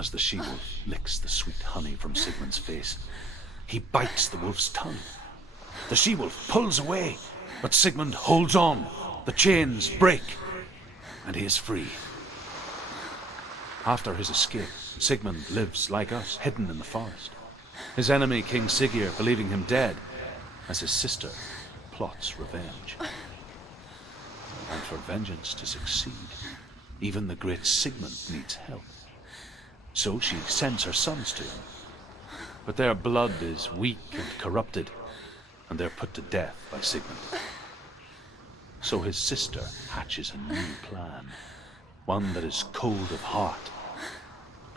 as the she-wolf licks the sweet honey from Sigmund's face. He bites the wolf's tongue. The she-wolf pulls away, but Sigmund holds on. The chains break, and he is free. After his escape, Sigmund lives like us, hidden in the forest. His enemy, King Siggeir, believing him dead, as his sister plots revenge. And for vengeance to succeed, even the great Sigmund needs help. So she sends her sons to him. But their blood is weak and corrupted, and they're put to death by Sigmund. So his sister hatches a new plan, one that is cold of heart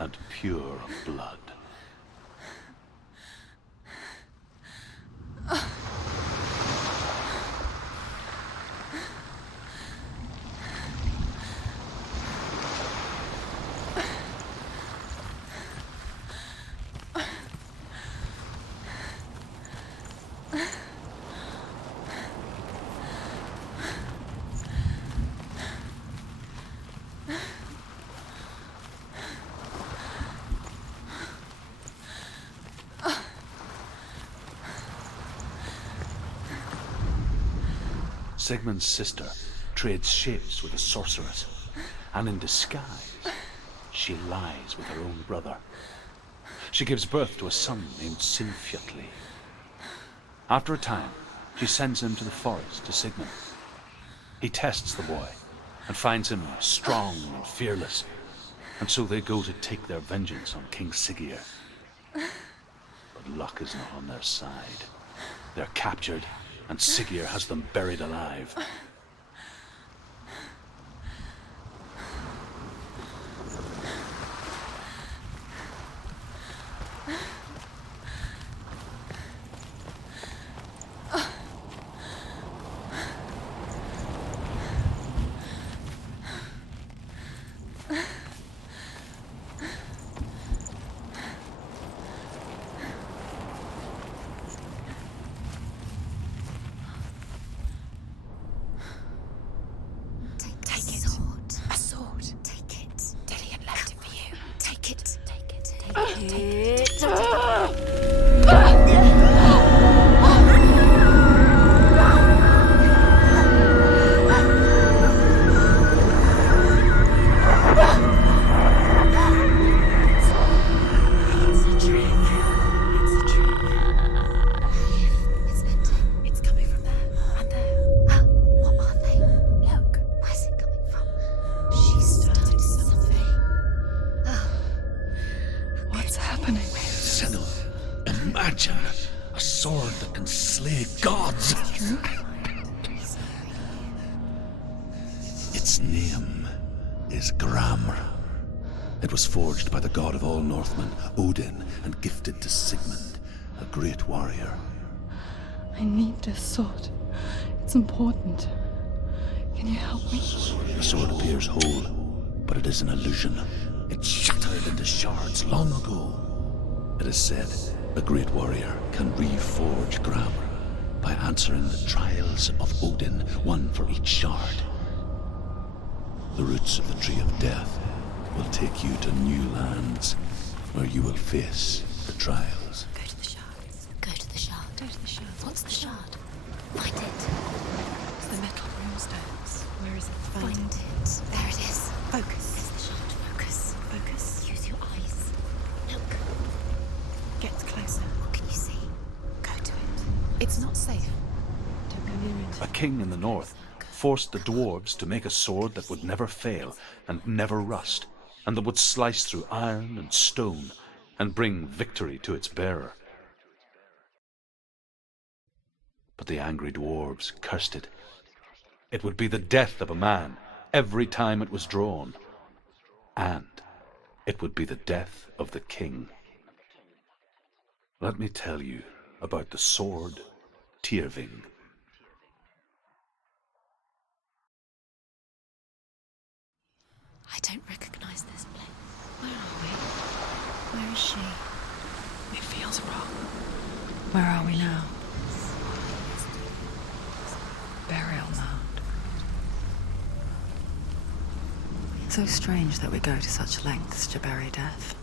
and pure of blood. Sigmund's sister trades shapes with a sorceress, and in disguise, she lies with her own brother. She gives birth to a son named Sinfjotli. After a time, she sends him to the forest to Sigmund. He tests the boy and finds him strong and fearless, and so they go to take their vengeance on King Siggeir. But luck is not on their side. They're captured, and Siggeir has them buried alive. Its name is Gramr. It was forged by the god of all Northmen, Odin, and gifted to Sigmund, a great warrior. I need this sword. It's important. Can you help me? The sword appears whole, but it is an illusion. It shattered into shards long ago. It is said a great warrior can reforge Gramr by answering the trials of Odin, one for each shard. The roots of the Tree of Death will take you to new lands, where you will face the trials. Go to the shards. Go to the shard. Go to the shard. What's the shard? Find it. It's the metal runestones. Where is it? Find it. There it is. Focus. There's the shard. Focus. Focus. Use your eyes. Look. Get closer. What can you see? Go to it. It's not safe. Don't go near it. A king in the north forced the dwarves to make a sword that would never fail and never rust, and that would slice through iron and stone and bring victory to its bearer. But the angry dwarves cursed it. It would be the death of a man every time it was drawn, and it would be the death of the king. Let me tell you about the sword Tyrving. I don't recognize this place. Where are we? Where is she? It feels wrong. Where are we now? Burial mound. So strange that we go to such lengths to bury death.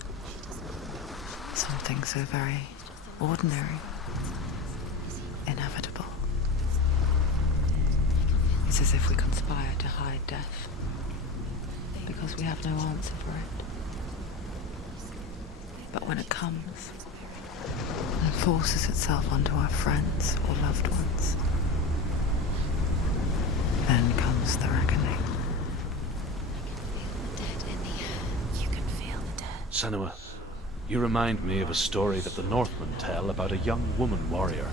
something so very ordinary, inevitable. It's as if we conspire to hide death because we have no answer for it. But when it comes and forces itself onto our friends or loved ones, then comes the reckoning. Senua, you remind me of a story that the Northmen tell about a young woman warrior.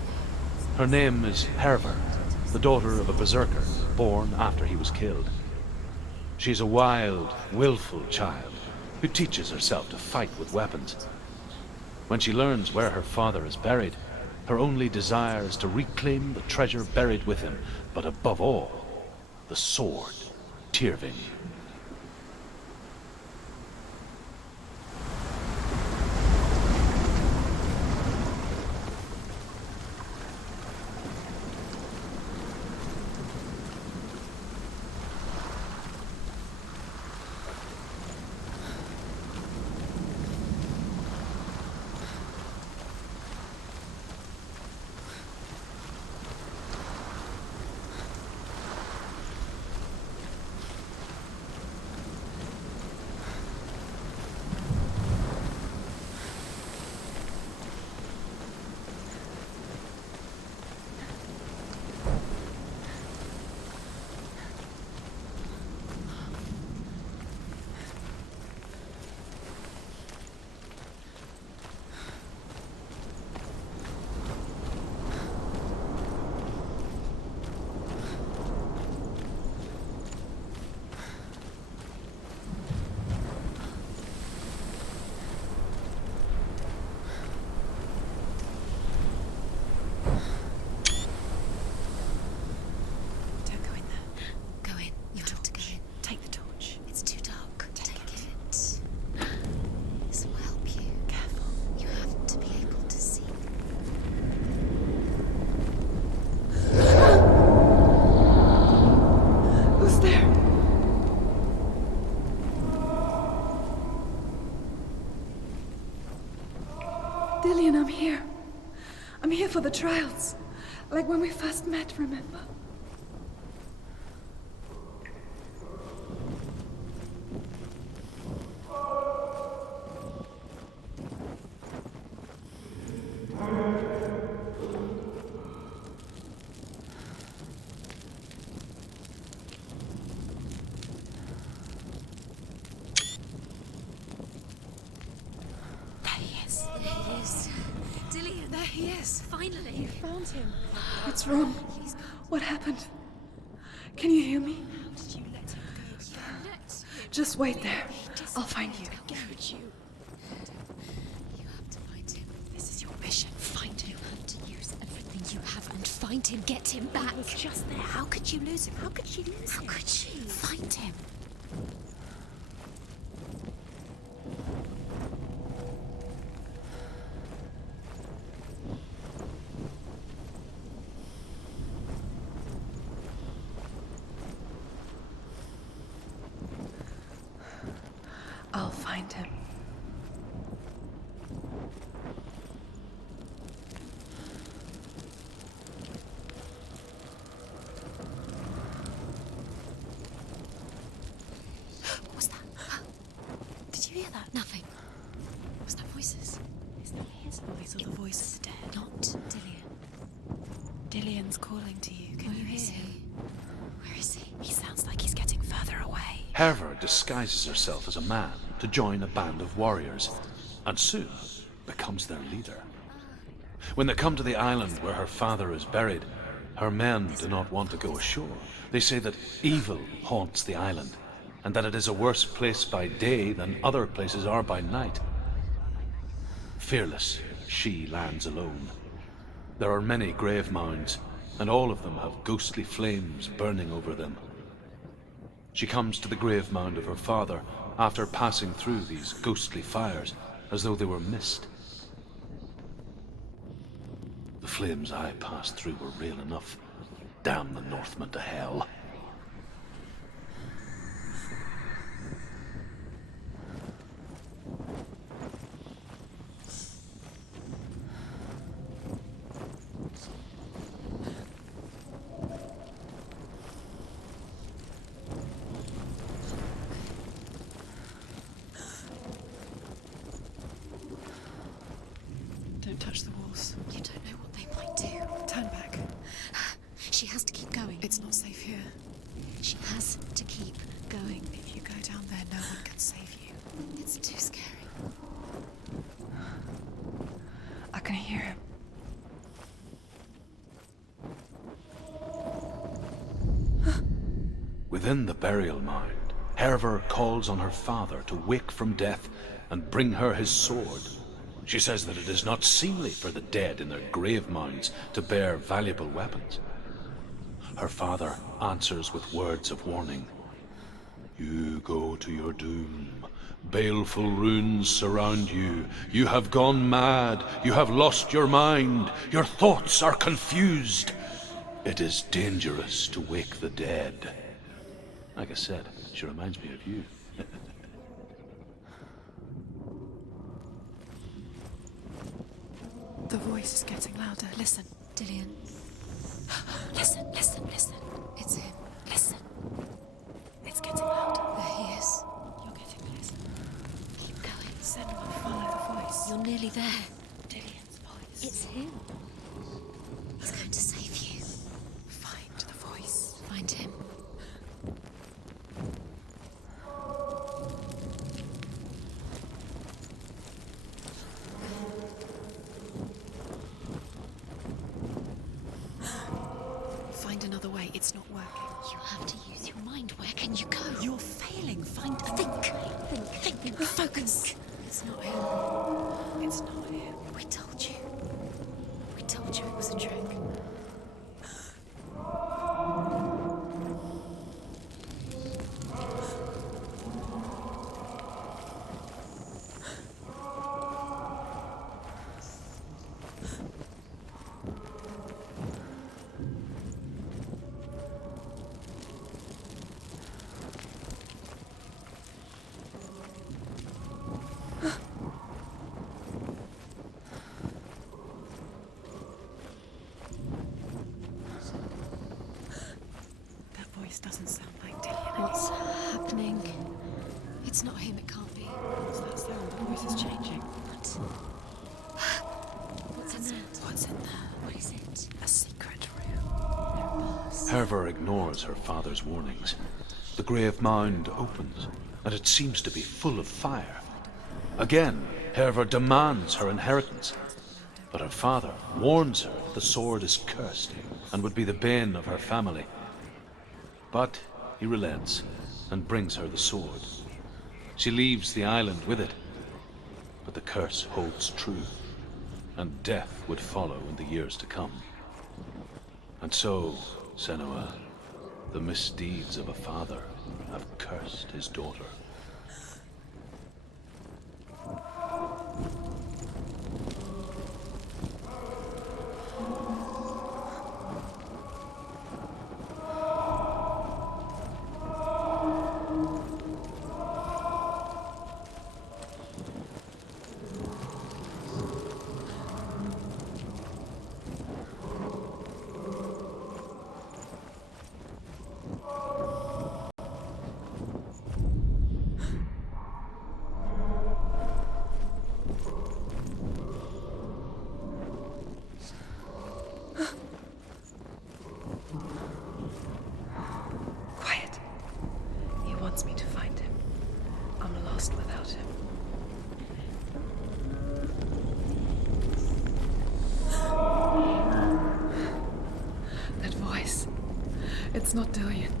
Her name is Herver, the daughter of a berserker born after he was killed. She's a wild, willful child who teaches herself to fight with weapons. When she learns where her father is buried, her only desire is to reclaim the treasure buried with him, but above all, the sword, Tyrving. Dillian, I'm here. I'm here for the trials. Like when we first met, remember? Dillian, there he is, finally. You found him. What's wrong? What happened? Can you hear me? How did you let him go? You let him. Just wait there. I'll find you. How could you? You have to find him. This is your mission. Find him. You have to use everything you have and find him. Get him back. He was just there. How could you lose him? How could you lose him? How could you? Find him. I'll find him. What was that? Did you hear that? Nothing. Was that voices? Is that his voice or the voice of the dead? Not Dillian. Dillian's calling to you. Can you hear him? Where is he? He sounds like he's getting further away. Herver disguises herself as a man to join a band of warriors, and soon becomes their leader. When they come to the island where her father is buried, her men do not want to go ashore. They say that evil haunts the island, and that it is a worse place by day than other places are by night. Fearless, she lands alone. There are many grave mounds, and all of them have ghostly flames burning over them. She comes to the grave mound of her father after passing through these ghostly fires as though they were mist. The flames I passed through were real enough. Damn the Northmen to hell. keep going. It's not safe here. She has to keep going. If you go down there, no one can save you. It's too scary. I can hear him. Within the burial mound, Hervor calls on her father to wake from death and bring her his sword. She says that it is not seemly for the dead in their grave mounds to bear valuable weapons. Her father answers with words of warning. You go to your doom. Baleful runes surround you. You have gone mad. You have lost your mind. Your thoughts are confused. It is dangerous to wake the dead. Like I said, she reminds me of you. The voice is getting louder. Listen. Dillian. Listen, listen, listen. It's him. Listen. It's getting louder. There he is. You're getting closer. Keep going. Senua, follow the voice. You're nearly there. Dillian's voice. It's him. He's going to save you. Find the voice. Find him. Find another way. It's not working. You have to use your mind. Where can you go? You're failing. Find a Think. Focus. It's not him. It's not him. We told you. We told you it was a trick. That voice doesn't sound like Dillian. What's happening? It's not him. It can't be. What's that sound? The voice is changing. What's in there? What's in there? What is it? A secret room. Hervor ignores her father's warnings. The grave mound opens, and it seems to be full of fire. Again, Hervor demands her inheritance. But her father warns her that the sword is cursed and would be the bane of her family. But he relents and brings her the sword. She leaves the island with it. But the curse holds true, and death would follow in the years to come. And so, Senua, the misdeeds of a father have cursed his daughter. Quiet. He wants me to find him. I'm lost without him. That voice. It's not Dillian.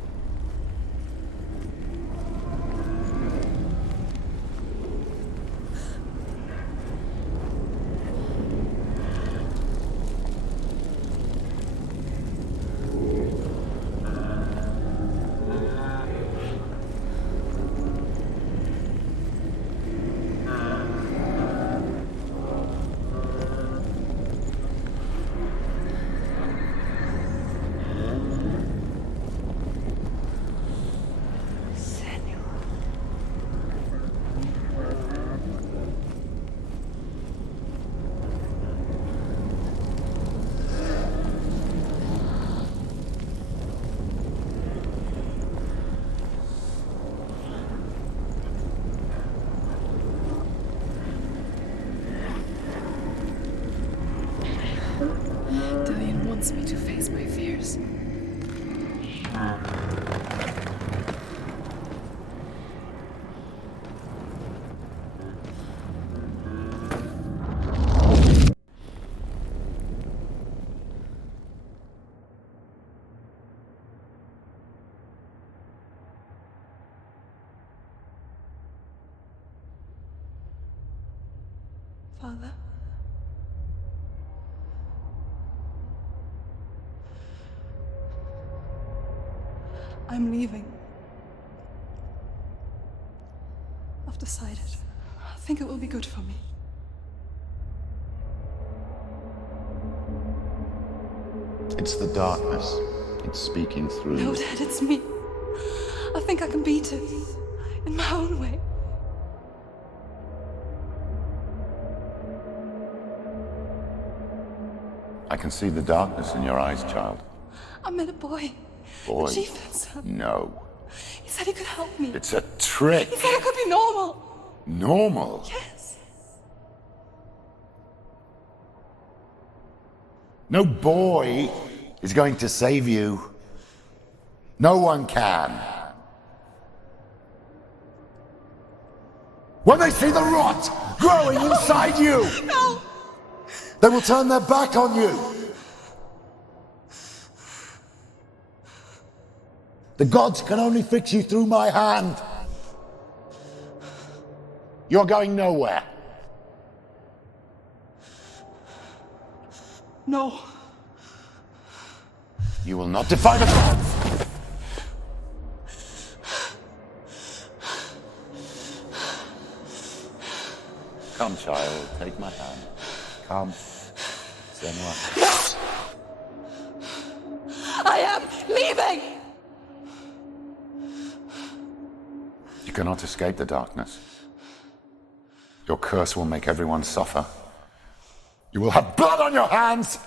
Dillian wants me to face my fears. Father? I'm leaving. I've decided. I think it will be good for me. It's the darkness. It's speaking through No, you. Dad, it's me. I think I can beat it. In my own way. I can see the darkness in your eyes, child. I met a boy. Boy. The chieftain's son. No. He said he could help me. It's a trick. He said I could be normal. Normal. Yes. No boy is going to save you. No one can. When they see the rot growing inside you, No! they will turn their back on you. The gods can only fix you through my hand. You're going nowhere. No. You will not defy the gods. Come, child, take my hand. Come, Senua. I am leaving! You cannot escape the darkness. Your curse will make everyone suffer. You will have blood on your hands!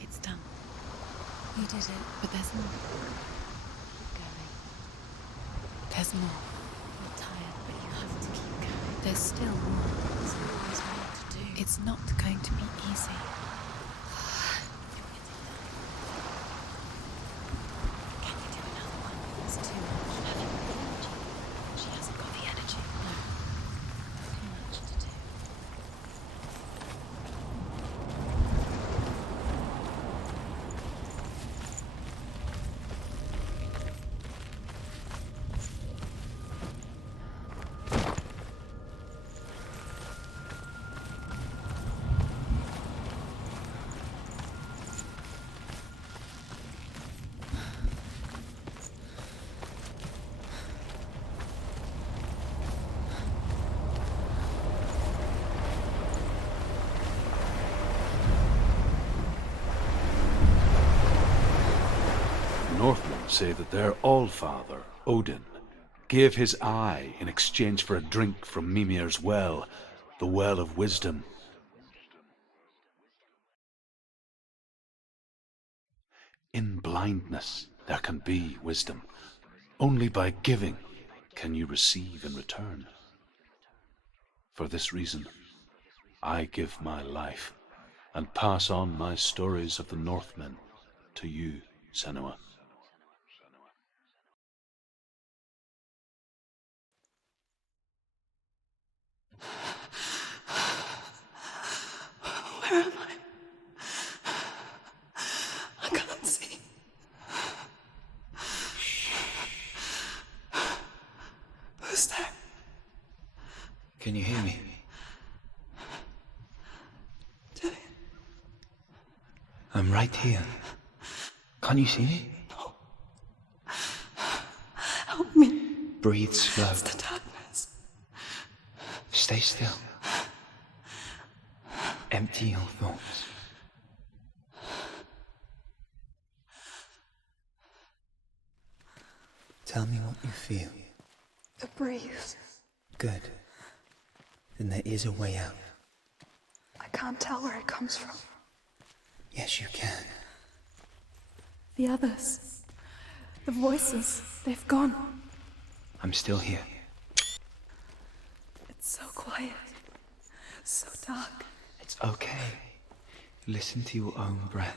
It's done. You did it. But there's more. Keep going. There's more. You're tired, but you have to keep going. There's still more. There's always more to do. It's not going to be easy. Can you do another one? It's too much. Have you got the energy? She hasn't got the energy. No. Too much to do. Northmen say that their Allfather, Odin, gave his eye in exchange for a drink from Mimir's well, the Well of Wisdom. In blindness there can be wisdom. Only by giving can you receive in return. For this reason, I give my life and pass on my stories of the Northmen to you, Senua. Where am I? I can't see. Who's there? Can you hear me? Julian? I'm right here. Can't you see me? Help me. Breathe slow. It's the darkness. Stay still. Empty your thoughts. Tell me what you feel. The breeze. Good. Then there is a way out. I can't tell where it comes from. Yes, you can. The others. The voices. They've gone. I'm still here. quiet. So dark. It's okay. Listen to your own breath.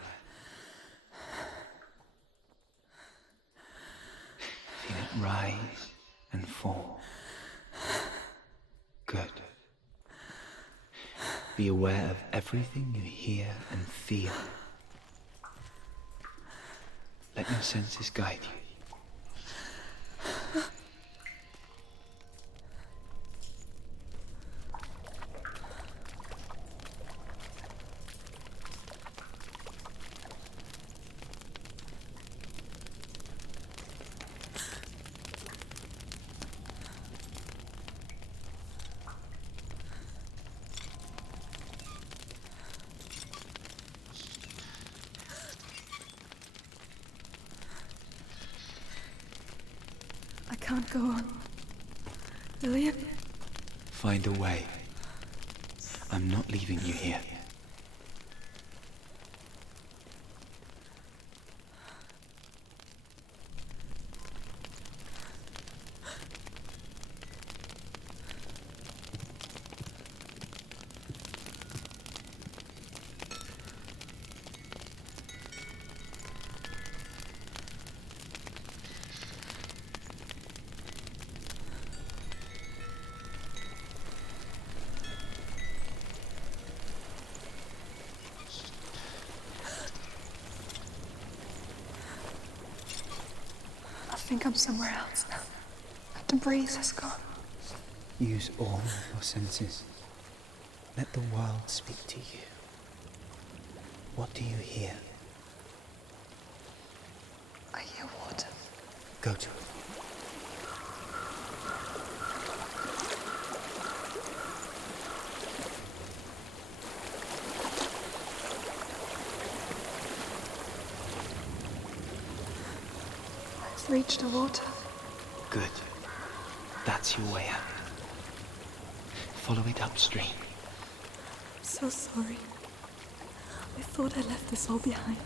Feel it rise and fall. Good. Be aware of everything you hear and feel. Let your senses guide you. I can't go on. Will you? Find a way. I'm not leaving you here. I think I'm somewhere else now. The breeze has gone. Use all your senses. Let the world speak to you. What do you hear? I hear water. Go to it. I've reached the water. Good. That's your way out. Follow it upstream. I'm so sorry. I thought I left this all behind.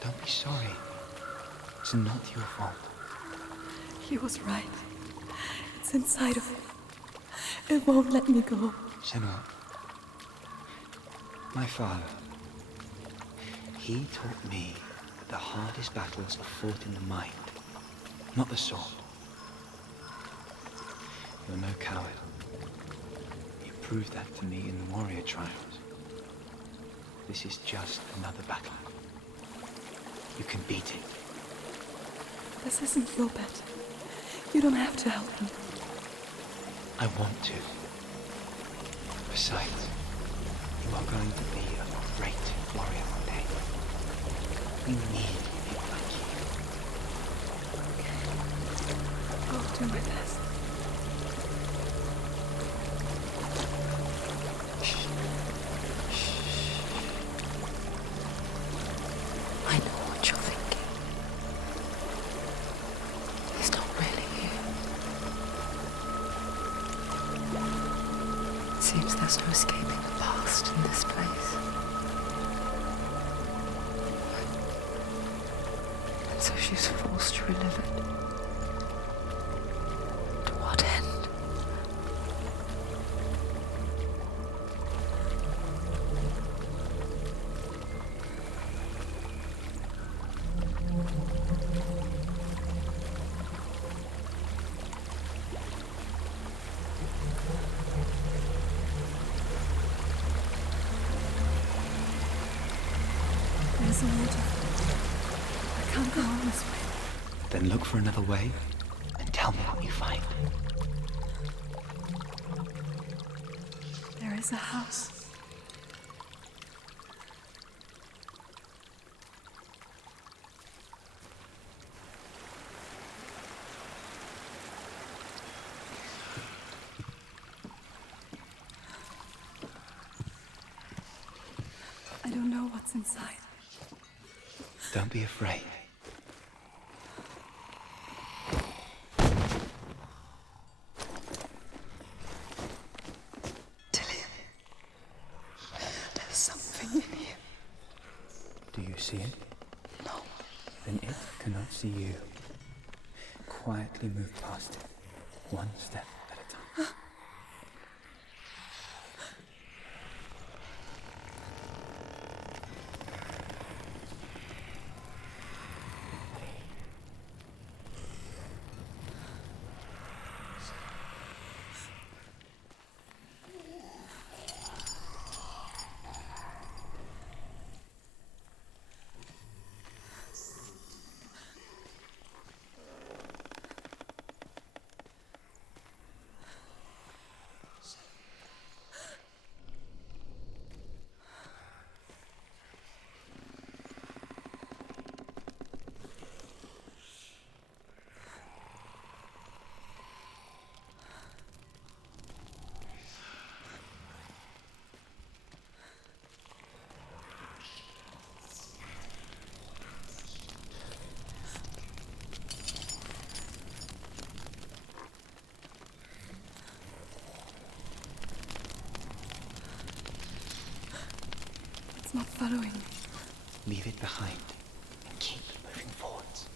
Don't be sorry. It's not your fault. He was right. It's inside of me. It won't let me go. Senua, my father, he taught me that the hardest battles are fought in the mind, not the sword. You're no coward. You proved that to me in the warrior trials. This is just another battle. You can beat it. This isn't your bet. You don't have to help me. I want to. Besides, you are going to be a great warrior one day. We need people like you. I'll do my best. I know what you're thinking. He's not really here. It seems there's no escaping the past in this place. And so she's forced to relive it. To what end? There's a waterfall. I can't go on this way. Then look for another way and tell me what you find. There is a house. I don't know what's inside. Don't be afraid. Tilly, there's something in here. Do you see it? No. Then it cannot see you. Quietly move past it, one step at a time. not following me. Leave it behind and keep moving forwards.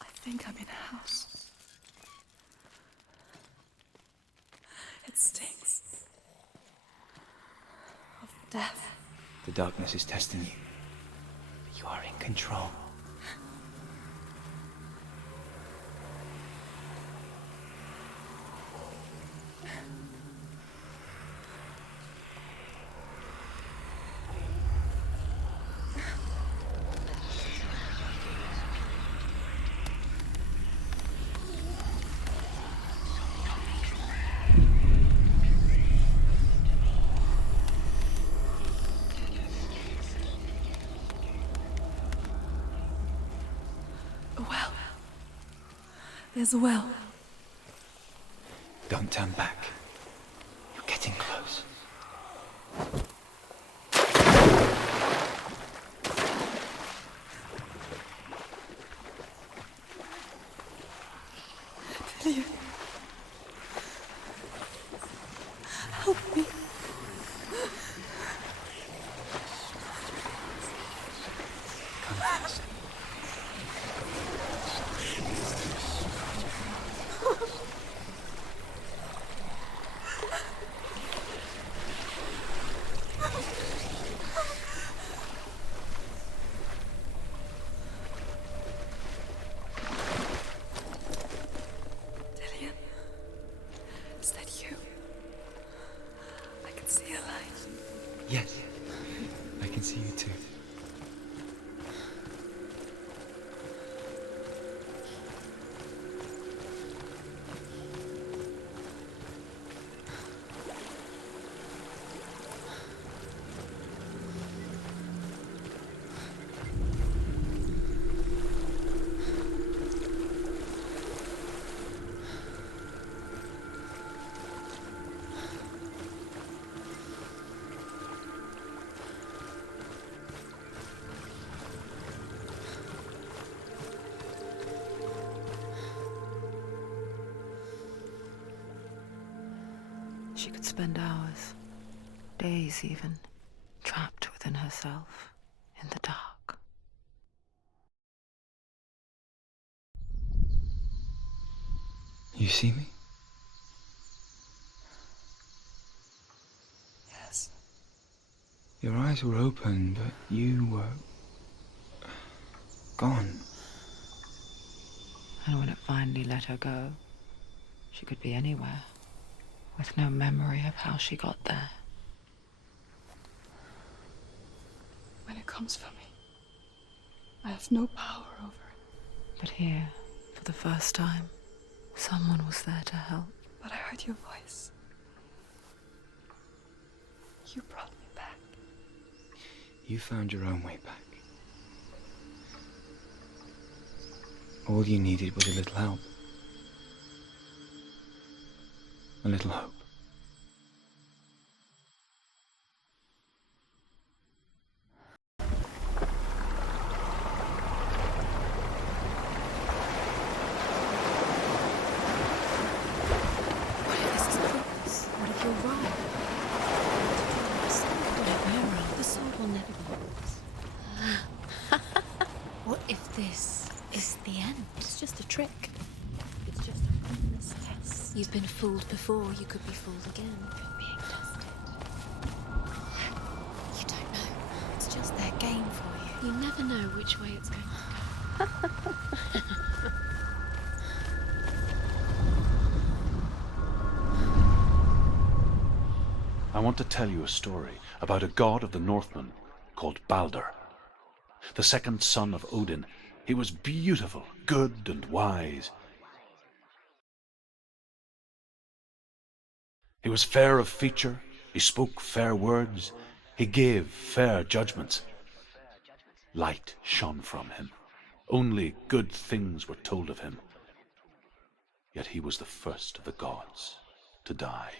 I think I'm in a house. It stinks of death. The darkness is testing you. You are in control. A well. There's a well. Don't turn back. You're getting close. Dillion. Help me. Come closer. Dillion. Is that you? I can see a light. Yes, I can see you too. She could spend hours, days even, trapped within herself, in the dark. You see me? Yes. Your eyes were open, but you were gone. And when it finally let her go, she could be anywhere, with no memory of how she got there. When it comes for me, I have no power over it. But here, for the first time, someone was there to help. But I heard your voice. You brought me back. You found your own way back. All you needed was a little help. A little hope. This is the end. It's just a trick. It's just a pointless test. You've been fooled before, you could be fooled again. You're being tested. You don't know. It's just their game for you. You never know which way it's going to go. I want to tell you a story about a god of the Northmen called Balder. The second son of Odin. He was beautiful, good, and wise. He was fair of feature, he spoke fair words, he gave fair judgments. Light shone from him. Only good things were told of him. Yet he was the first of the gods to die.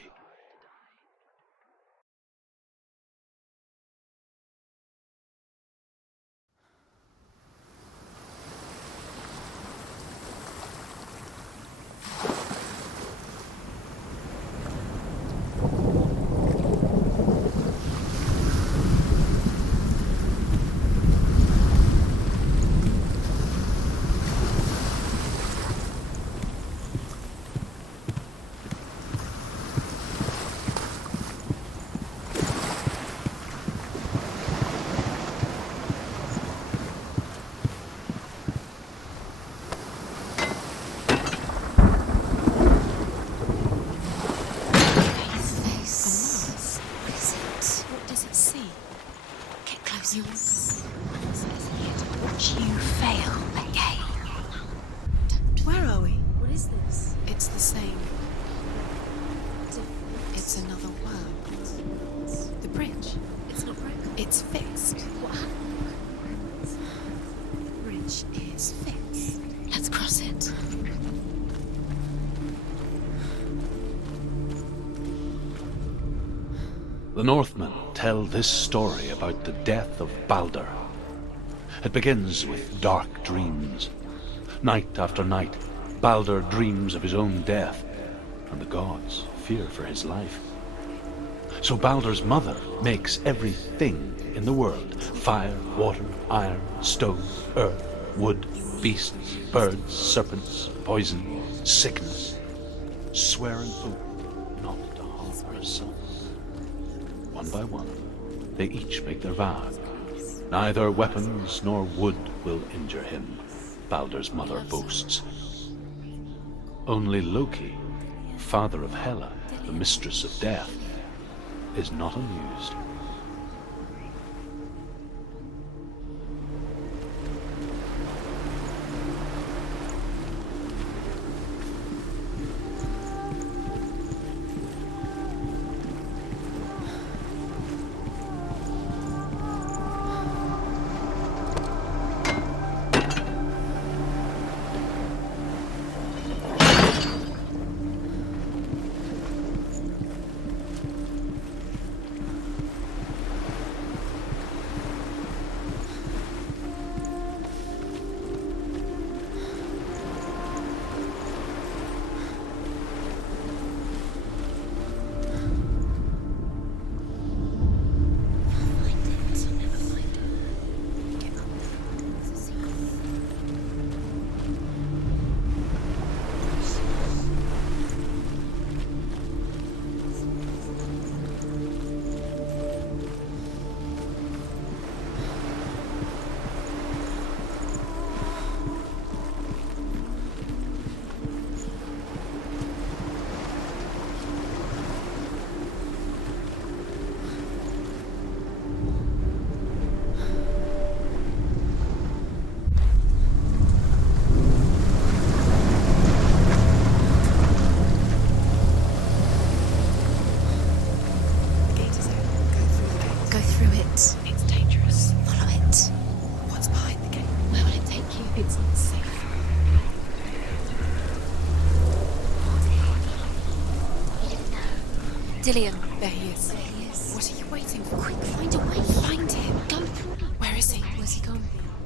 Where are we? What is this? It's the same. Different. It's another world. The bridge. It's not broken. It's fixed. What happened? The bridge is fixed. Let's cross it. The Northmen tell this story about the death of Balder. It begins with dark dreams. Night after night, Balder dreams of his own death, and the gods fear for his life. So Balder's mother makes everything in the world: fire, water, iron, stone, earth, wood, beasts, birds, serpents, poison, sickness, swear an oath not to harm her son. One by one, they each make their vow. Neither weapons nor wood will injure him, Balder's mother boasts. Only Loki, father of Hela, the mistress of death, is not amused. Dillian. There he is. There he is. What are you waiting for? Quick, find a way. Find him. Go through. Where is he? Where's he gone?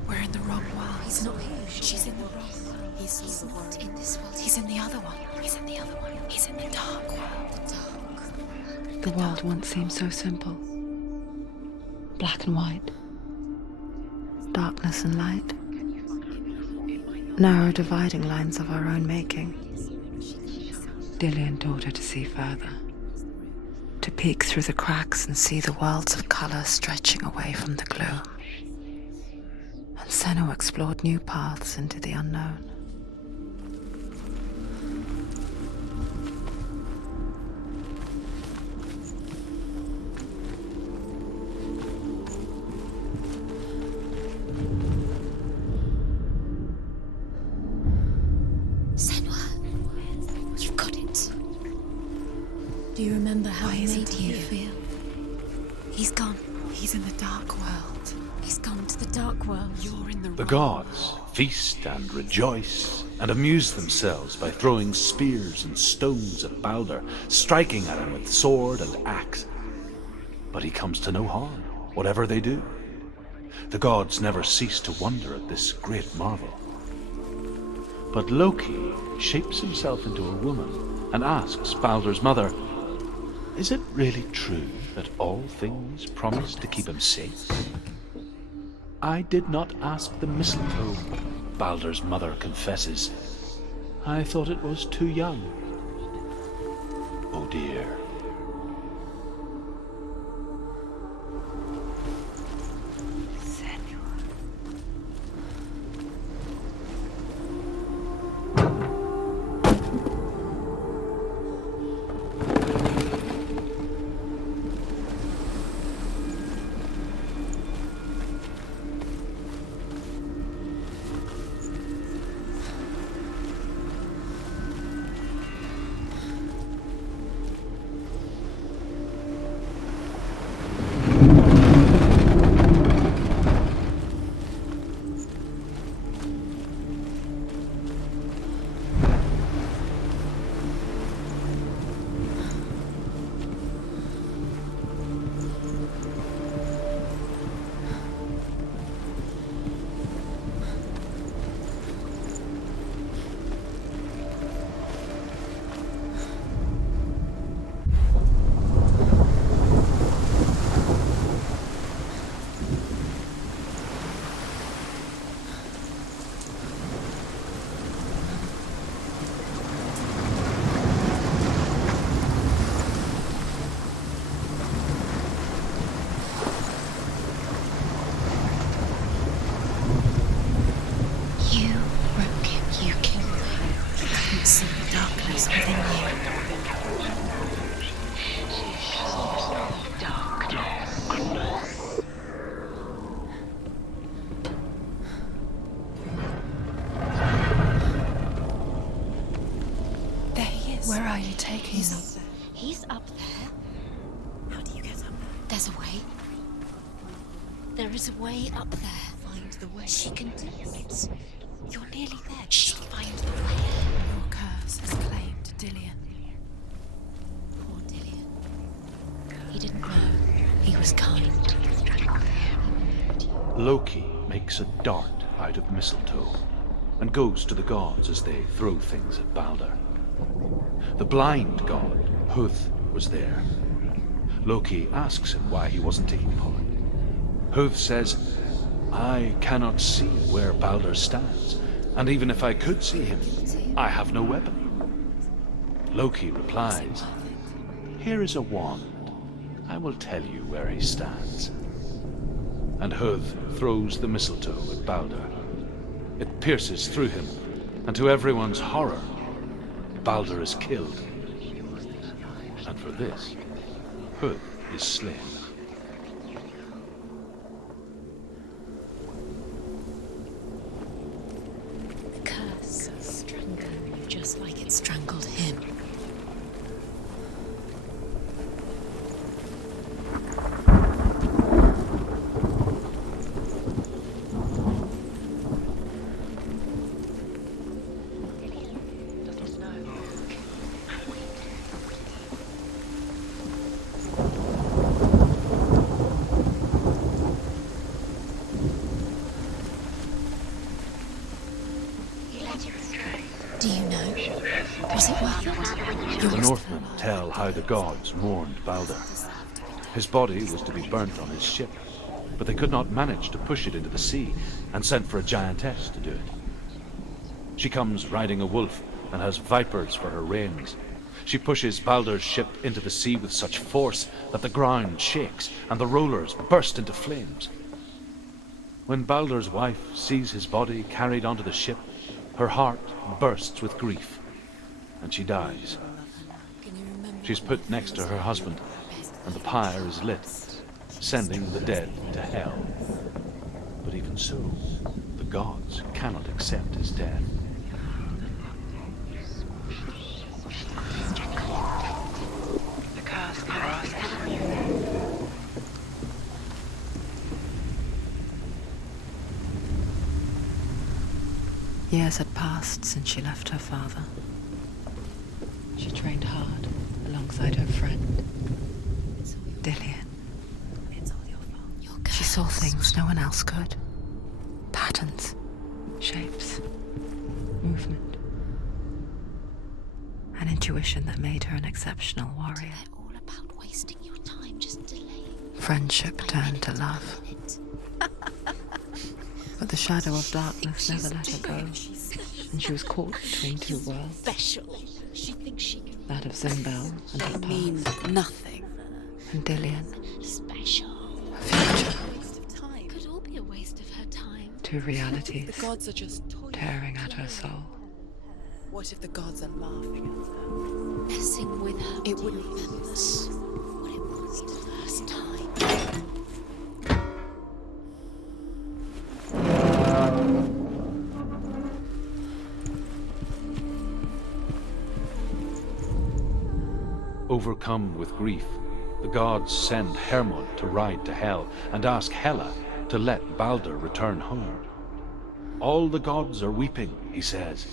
We're in the wrong world. He's not here. She's in the wrong world. He's not in this world. He's in the other one. He's in the other one. He's in the dark world. The dark. The world once seemed so simple. Black and white. Darkness and light. narrow dividing lines of our own making. Dillian taught her to see further, to peek through the cracks and see the worlds of color stretching away from the gloom. And Senua explored new paths into the unknown. Do you remember how he made you feel? He's gone. He's in the dark world. He's gone to the dark world. You're in the The gods feast and rejoice and amuse themselves by throwing spears and stones at Balder, striking at him with sword and axe. But he comes to no harm, whatever they do. The gods never cease to wonder at this great marvel. But Loki shapes himself into a woman and asks Balder's mother, "Is it really true that all things promise to keep him safe?" "I did not ask the mistletoe," Balder's mother confesses. "I thought it was too young." Oh dear. Where are you taking me? He's up there. How do you get up there? There's a way. There is a way up there. Find the way. She can do it. You're nearly there. She'll find the way. Your curse has claimed Dillian. Poor Dillian. He didn't know. He was kind. Loki makes a dart out of mistletoe and goes to the gods as they throw things at Balder. The blind god, Huth, was there. Loki asks him why he wasn't taking part. Huth says, "I cannot see where Balder stands, and even if I could see him, I have no weapon." Loki replies, "Here is a wand. I will tell you where he stands." And Huth throws the mistletoe at Balder. It pierces through him, and to everyone's horror, Balder is killed. And for this, Huth is slain. The curse strangled you just like it strangled him. Do you know? Was it worth it? The Northmen tell how the gods mourned Balder. His body was to be burnt on his ship, but they could not manage to push it into the sea and sent for a giantess to do it. She comes riding a wolf and has vipers for her reins. She pushes Baldur's ship into the sea with such force that the ground shakes and the rollers burst into flames. When Baldur's wife sees his body carried onto the ship, her heart bursts with grief, and she dies. She's put next to her husband, and the pyre is lit, sending the dead to hell. But even so, the gods cannot accept his death. Years had passed since she left her father. She trained hard alongside her friend, Dillian. She saw things no one else could. Patterns, shapes, movement. An intuition that made her an exceptional warrior. They're all about wasting your time, just delaying. Friendship turned to love. But the shadow of darkness never let her go, and she was caught between two worlds. Special. She thinks she can. That of Zimbel and her past, Nothing. and Dillian, Special. her future. Waste of time. Could all be a waste of her time. Two realities The gods are just toying. tearing at her soul. What if the gods are laughing at her? Messing with her. It wouldn't be remembers what it was the first time. Overcome with grief, the gods send Hermod to ride to Hell and ask Hela to let Baldur return home. All the gods are weeping, he says.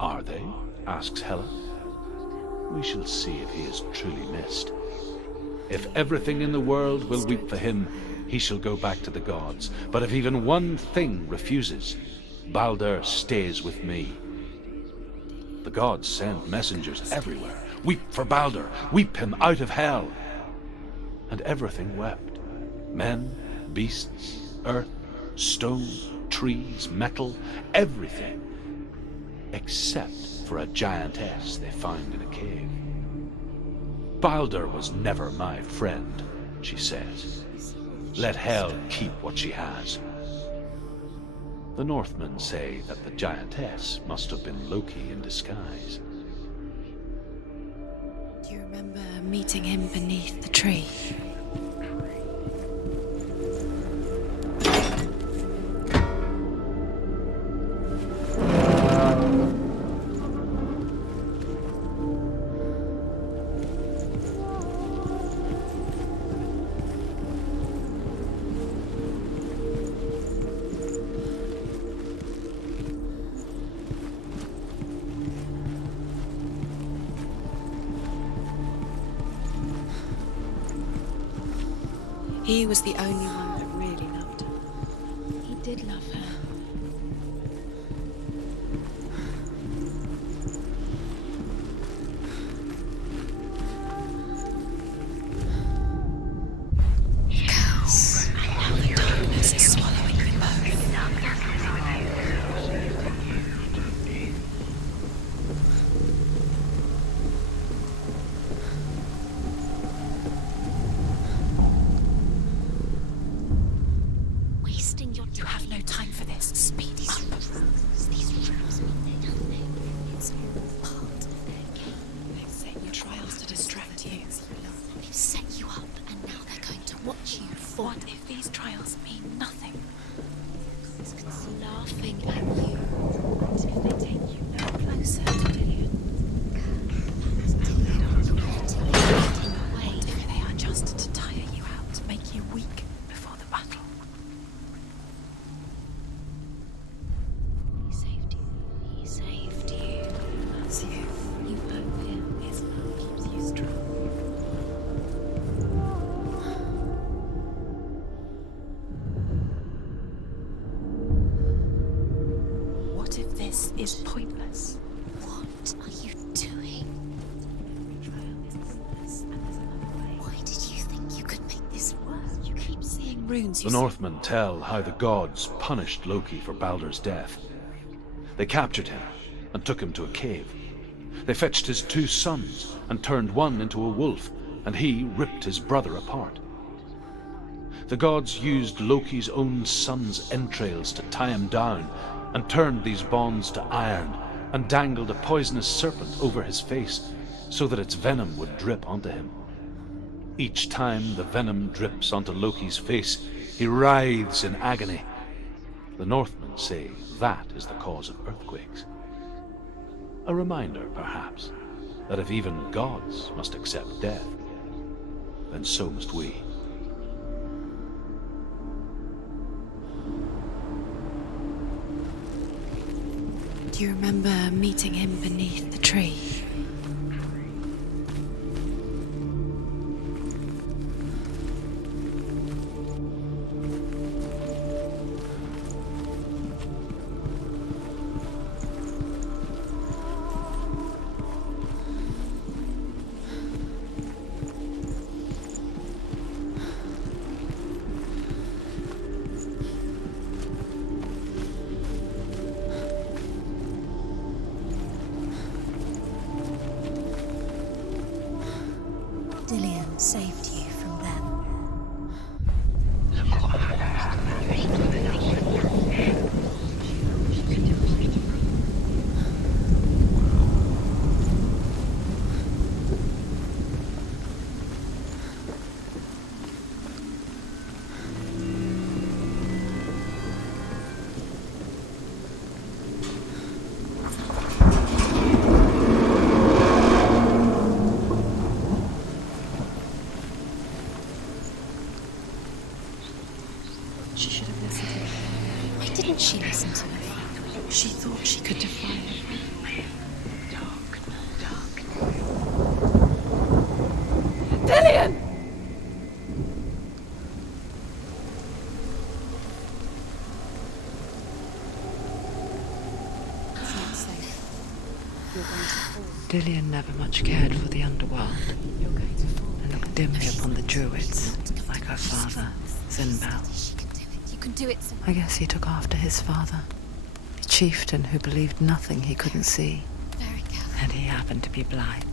Are they? Asks Hela. We shall see if he is truly missed. If everything in the world will weep for him, he shall go back to the gods. But if even one thing refuses, Baldur stays with me. The gods send messengers everywhere. Weep for Baldur, weep him out of hell. And everything wept. Men, beasts, earth, stone, trees, metal, everything. Except for a giantess they found in a cave. Baldur was never my friend, she says. Let hell keep what she has. The Northmen say that the giantess must have been Loki in disguise. Do you remember meeting him beneath the tree? He was the only one that really loved her. He did love her. Curse. Now the darkness is swallowing them both. Wasting your time. You have no time for this. Speed up. These rules mean nothing. It's all part of their game. They've set your trials to distract you. They've set you up, and now they're going to watch you fall. What if these trials mean nothing? Laughing at you. What if they take you no closer to Dillian? What if they are just to tire you out, to make you weak before the battle? He saved you. He saved you. That's you. You hope him. His love keeps you strong. What if this is pointless? What are you doing? Why did you think you could make this work? You keep seeing runes. The Northmen tell how the gods punished Loki for Baldur's death. They captured him and took him to a cave. They fetched his 2 sons and turned one into a wolf, and he ripped his brother apart. The gods used Loki's own son's entrails to tie him down and turned these bonds to iron and dangled a poisonous serpent over his face so that its venom would drip onto him. Each time the venom drips onto Loki's face, he writhes in agony. The Northmen say that is the cause of earthquakes. A reminder, perhaps, that if even gods must accept death, then so must we. Do you remember meeting him beneath the tree? Saved you from them. She should have listened to me. Why didn't she listen to me? She thought she could defy me. Dillion! It's not safe. You're going to fall. Dillion never much cared for the underworld You're going to fall. and looked dimly upon the druids, like her father, Zinbal. She can do it. You can do it. I guess he took after his father, a chieftain who believed nothing he couldn't see, Very careful. and he happened to be blind.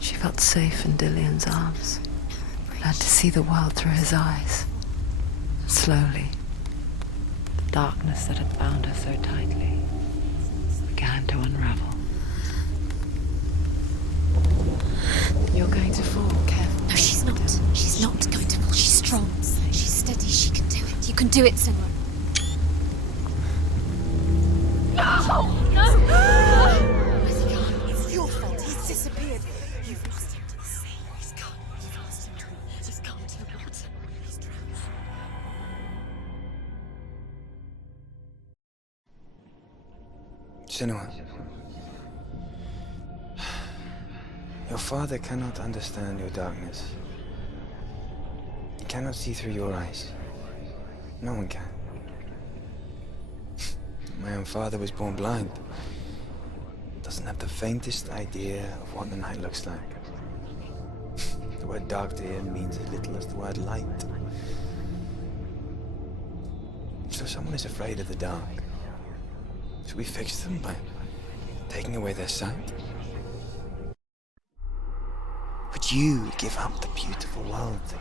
She felt safe in Dillion's arms, learned to see the world through his eyes. Slowly, the darkness that had bound her so tightly began to unravel. You're going to fall, careful. No, she's not. She's not going to fall. She's strong. She's steady. She can do it. You can do it, Senua. No! Where's he gone? It's your fault. He's disappeared. You've lost him to the sea. He's gone. You've lost him. He's gone to the water. He's drowned. Senua, your father cannot understand your darkness. He cannot see through your eyes. No one can. My own father was born blind. Doesn't have the faintest idea of what the night looks like. The word dark to him means as little as the word light. So someone is afraid of the dark. Should we fix them by taking away their sight? Would you give up the beautiful world that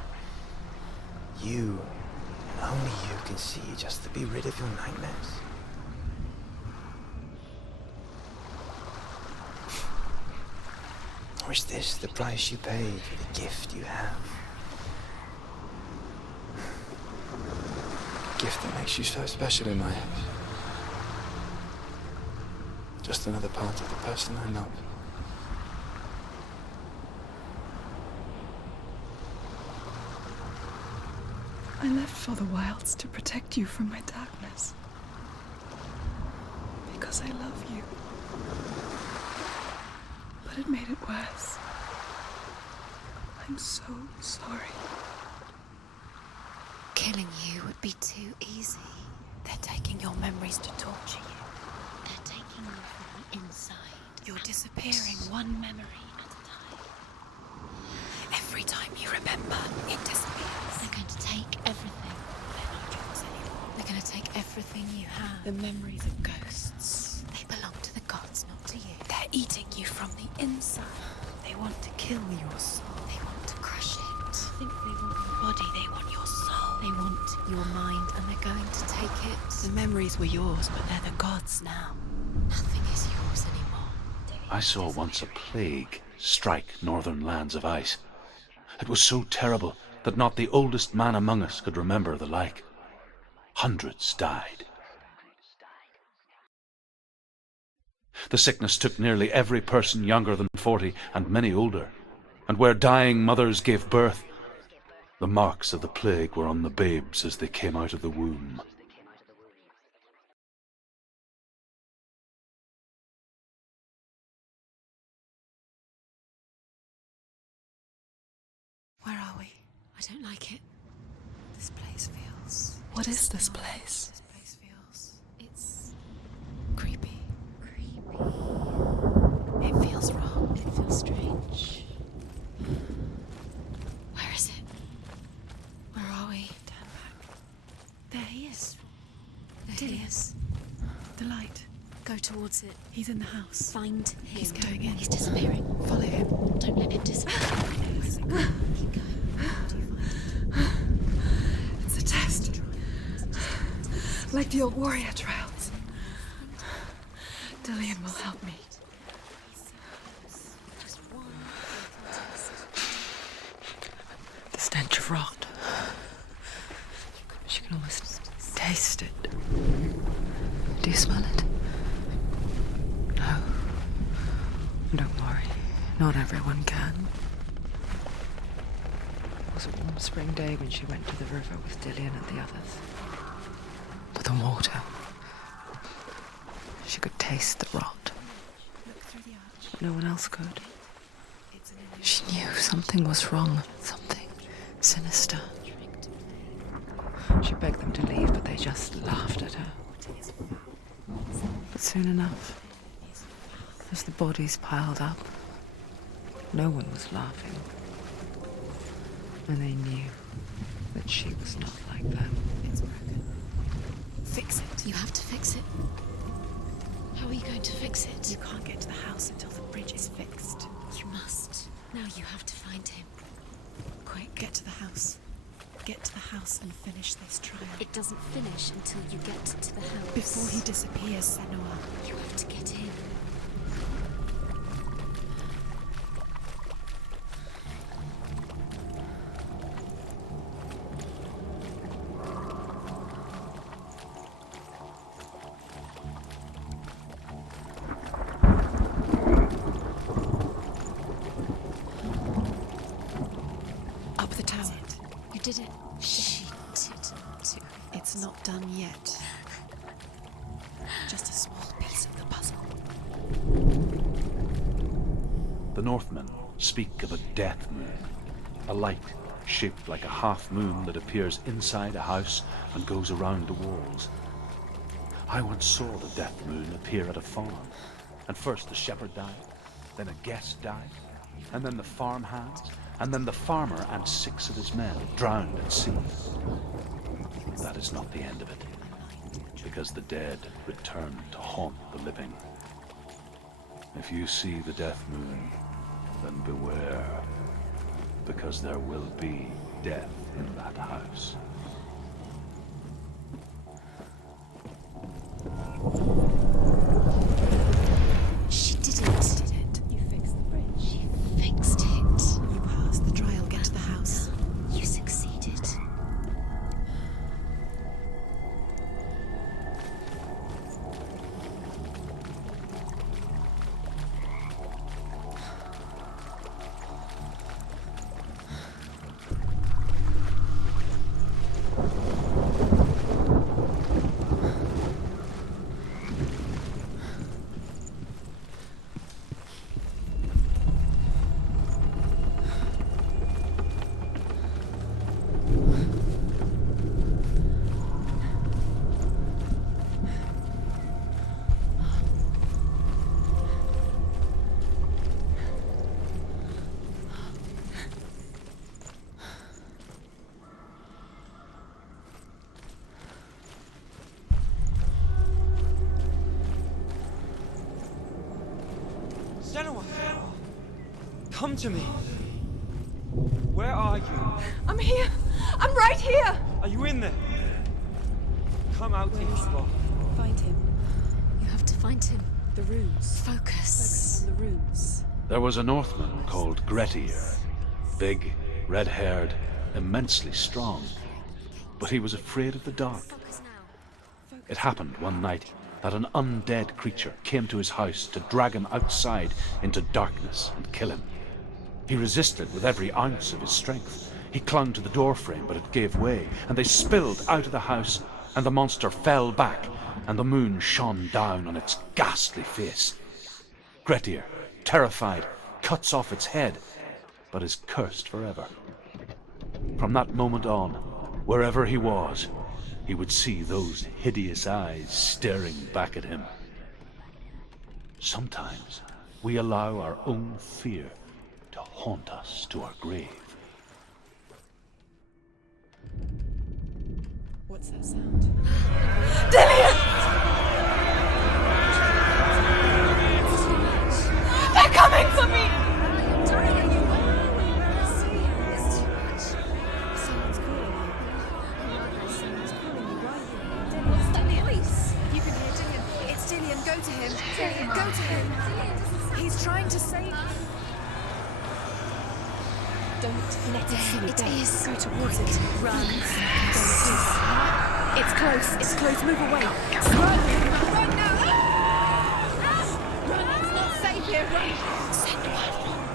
you, and only you, can see just to be rid of your nightmares? Or is this the price you pay for the gift you have? A gift that makes you so special in my eyes. Just another part of the person I love. I left for the wilds to protect you from my darkness. Because I love you. But it made it worse. I'm so sorry. Killing you would be too easy. They're taking your memories to torture you. They're taking you from the inside. You're disappearing one memory at a time. Every time you remember, it disappears. They're going to take everything. They're not yours anymore. They're going to take everything you have. The memories of ghosts. ghosts. They belong to the gods, not to you. They're eating you from the inside. They want to kill your soul. They want to crush it. I think they want your body, they want your soul. They want your mind, and they're going to take it. The memories were yours, but they're the gods now. Nothing is yours anymore. I saw once a plague strike northern lands of ice. It was so terrible that not the oldest man among us could remember the like. Hundreds died. The sickness took nearly every person younger than 40 and many older, and where dying mothers gave birth, the marks of the plague were on the babes as they came out of the womb. Where are we? I don't like it. This place feels... What is this place? This place feels... It's... Creepy. creepy. It feels wrong. It feels strange. Where is it? Where are we? Turn back. There he is. There he is. The light. Go towards it. He's in the house. Find him. He's going in. He's disappearing. Follow him. Don't let him disappear. Keep going. How do you find him? It's a test. Like the old warrior trials. Dillian will help me. Just one test. The stench of rot. She can almost taste it. Do you smell it? No. Don't worry. Not everyone can. It was a warm spring day when she went to the river with Dillian and the others. But the water... She could taste the rot. No one else could. She knew something was wrong. Something sinister. She begged them to leave, but they just laughed at her. But soon enough, as the bodies piled up, no one was laughing. And they knew that she was not like them. It's broken. Fix it. You have to fix it. How are you going to fix it? You can't get to the house until the bridge is fixed. You must. Now you have to find him. Quick, get to the house. Get to the house and finish this trial. It doesn't finish until you get to the house. Before he disappears, Senua. You have to get in. Up the tower. You did it. She didn't do it. It's not done yet. Just a small piece of the puzzle. The Northmen speak of a death moon, a light shaped like a half moon that appears inside a house and goes around the walls. I once saw the death moon appear at a farm, and first the shepherd died, then a guest died, and then the farmhands, and then the farmer and 6 of his men drowned at sea. That is not the end of it, because the dead return to haunt the living. If you see the death moon, then beware, because there will be death in that house. She did it. You fixed the bridge. She fixed it. You passed the trial. Get to the house. You succeeded. Senua! Come to me! Where are you? I'm here. I'm right here. Are you in there? Come out if you are. Find him. You have to find him. The runes. Focus. On the runes. There was a Northman called Grettir. Big, red-haired, immensely strong. But he was afraid of the dark. Focus now. It happened one night that an undead creature came to his house to drag him outside into darkness and kill him. He resisted with every ounce of his strength. He clung to the doorframe, but it gave way, and they spilled out of the house, and the monster fell back, and the moon shone down on its ghastly face. Grettir, terrified, cuts off its head, but is cursed forever. From that moment on, wherever he was, he would see those hideous eyes staring back at him. Sometimes we allow our own fear to haunt us to our grave. What's that sound? Dillian! They're coming for me! I'm dying. It's too much. Someone's calling you. Someone's calling you, right? What's that voice? You can hear Dillian. It's Dillian. Go to him. Dillian, go to him. He's trying to save you. Don't let it see you. It is. Go towards it. Run. It's close. It's close. Move away. Run. Run now. Run. It's not safe here. Run. Senua.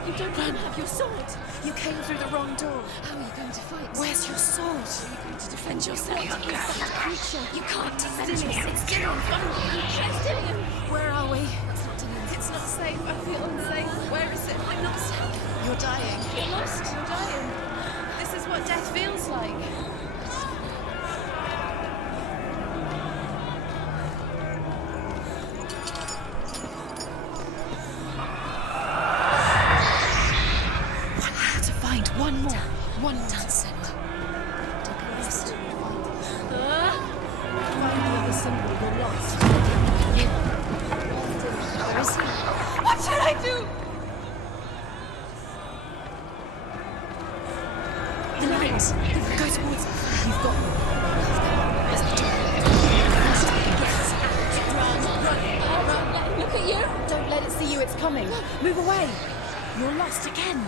You don't run. Have your sword. You came through the wrong door. How are you going to fight? Where's your sword? Are you going to defend yourself? You can't defend Dillian. It's Dillian. It's Dillian. Where are we? It's not Dillian. It's not safe. I feel unsafe. Where is it? I'm not safe. You're dying. You're lost. You're dying. This is what death feels like. To find one more. One more. Dancing. Don't get lost. Find the other symbol. You're lost. Where is he? What should I do? The light. Go towards it. You've got me. Where's the door? Run. Look at you. Don't let it see you. It's coming. Move away. You're lost again.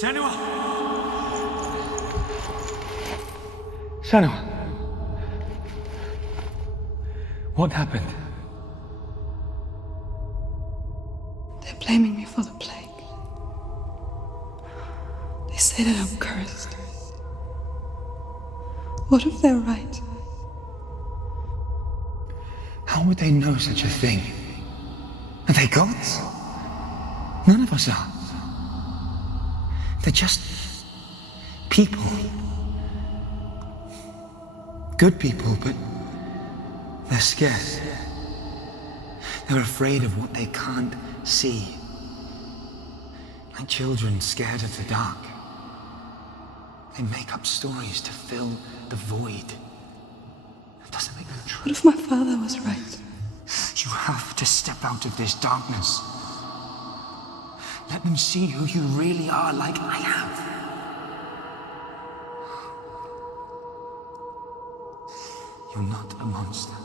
Senua! Senua! What happened? They're blaming me for the plague. They say that I'm cursed. What if they're right? How would they know such a thing? Are they gods? None of us are. They're just people. Good people, but they're scared. They're afraid of what they can't see. Like children scared of the dark. They make up stories to fill the void. That doesn't make them true. What if my father was right? You have to step out of this darkness. Let them see who you really are, like I have. You're not a monster.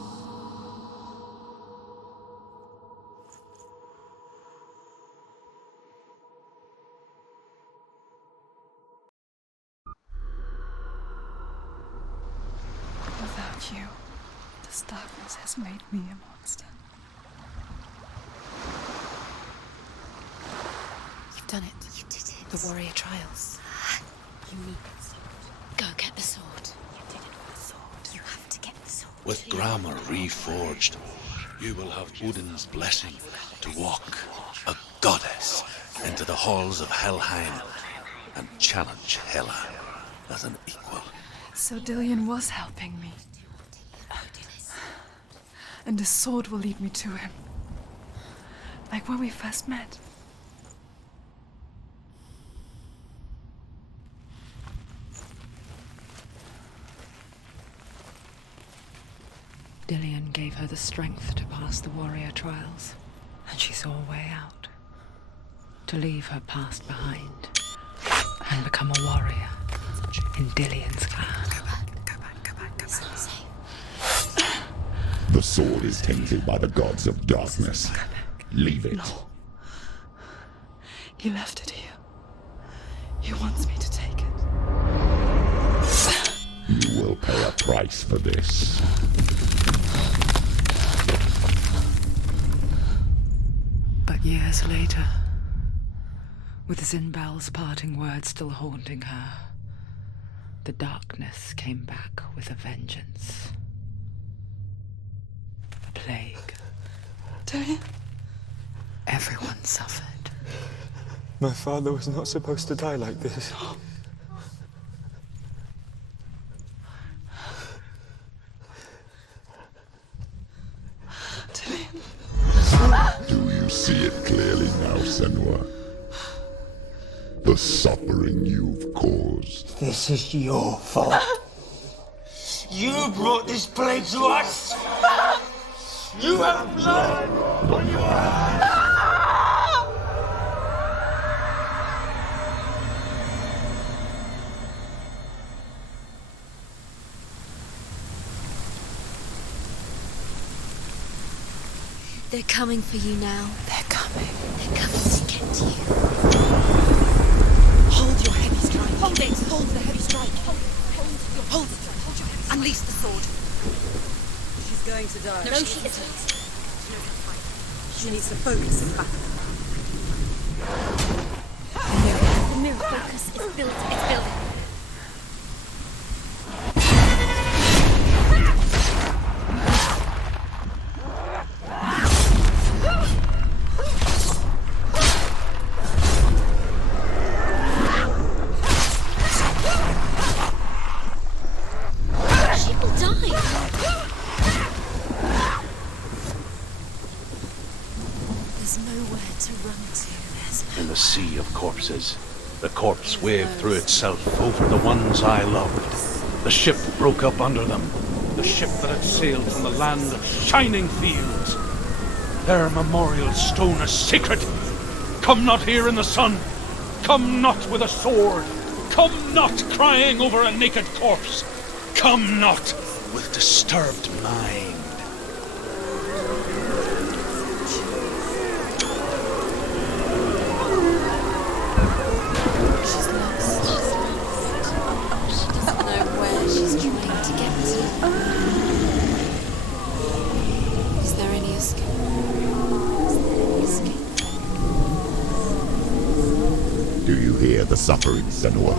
Without you, this darkness has made me a monster. You've done it. You did it. The warrior trials. You need the sword. Go get the sword. You did it for the sword. You have to get the sword. With grammar reforged, you will have Odin's blessing to walk, a goddess, into the halls of Helheim and challenge Hela as an equal. So Dillion was helping me. And the sword will lead me to him. Like when we first met. Dillion gave her the strength to pass the warrior trials, and she saw a way out. To leave her past behind and become a warrior in Dillion's clan. The sword is tainted by the gods of darkness. Leave it. No. He left it here. He wants me to take it. You will pay a price for this. But years later, with Zinbel's parting words still haunting her, the darkness came back with a vengeance. A plague. Dillion? Everyone suffered. My father was not supposed to die like this. Do you see it clearly now, Senua? The suffering you've caused. This is your fault. You brought this plague to us. You have blood on your hands. They're coming for you now. They're coming. They're coming to get you. Hold your heavy strike. Hold it. Hold the heavy strike. Hold it. Hold your heavy strike. Unleash the sword. She's going to die. No, she isn't. She needs to focus in battle. The mirror focus is built. It's building. In the sea of corpses, the corpse waved through itself over the ones I loved. The ship broke up under them, the ship that had sailed from the land of shining fields. Their memorial stone is sacred. Come not here in the sun. Come not with a sword. Come not crying over a naked corpse. Come not with disturbed mind. She's lost. She doesn't know where she's trying to get to. Is there any escape? Is there any escape? Do you hear the suffering, Senua?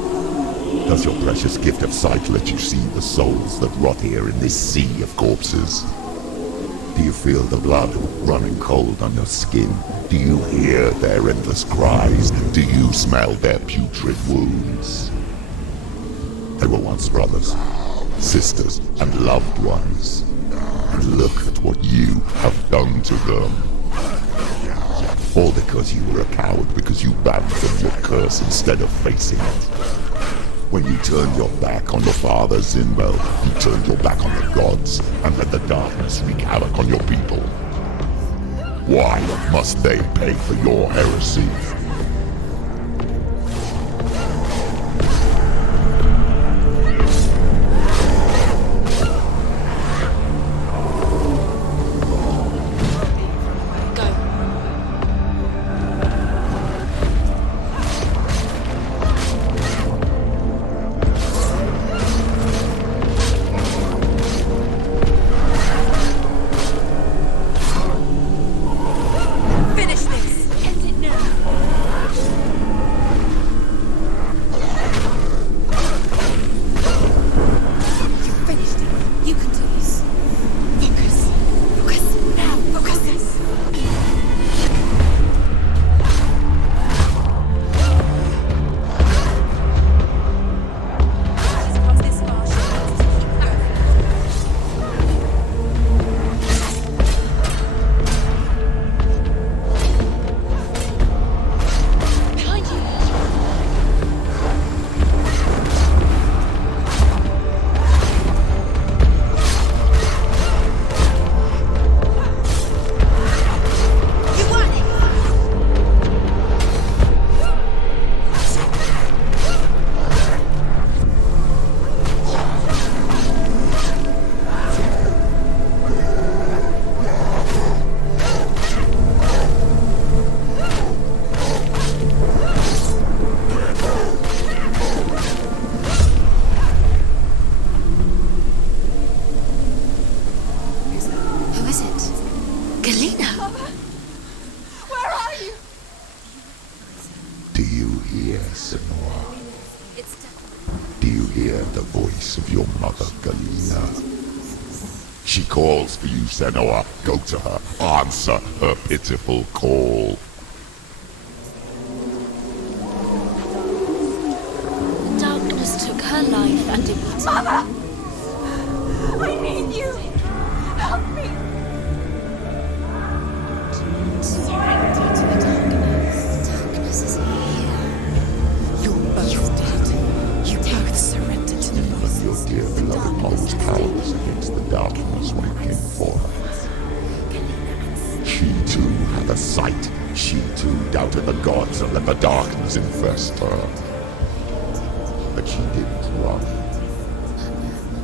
Does your precious gift of sight let you see the souls that rot here in this sea of corpses? Do you feel the blood running cold on your skin? Do you hear their endless cries? Do you smell their putrid wounds? They were once brothers, sisters, and loved ones. And look at what you have done to them. All because you were a coward, because you abandoned your curse instead of facing it. When you turned your back on your father, Zinbel, you turned your back on the gods and let the darkness wreak havoc on your people. Why must they pay for your heresy? Finish this. End it now. Senua? It's definitely... Do you hear the voice of your mother, Galina? She calls for you, Senua. Go to her. Answer her pitiful call. The darkness took her life and it was... Mother! I need you! Help me! Surrender to the darkness. Darkness is here. You're both dead. You both surrendered to the voices. Your dear beloved mother's powerless against the darkness when it came for her. She too had a sight. She too doubted the gods and let the darkness infest her. But she didn't run.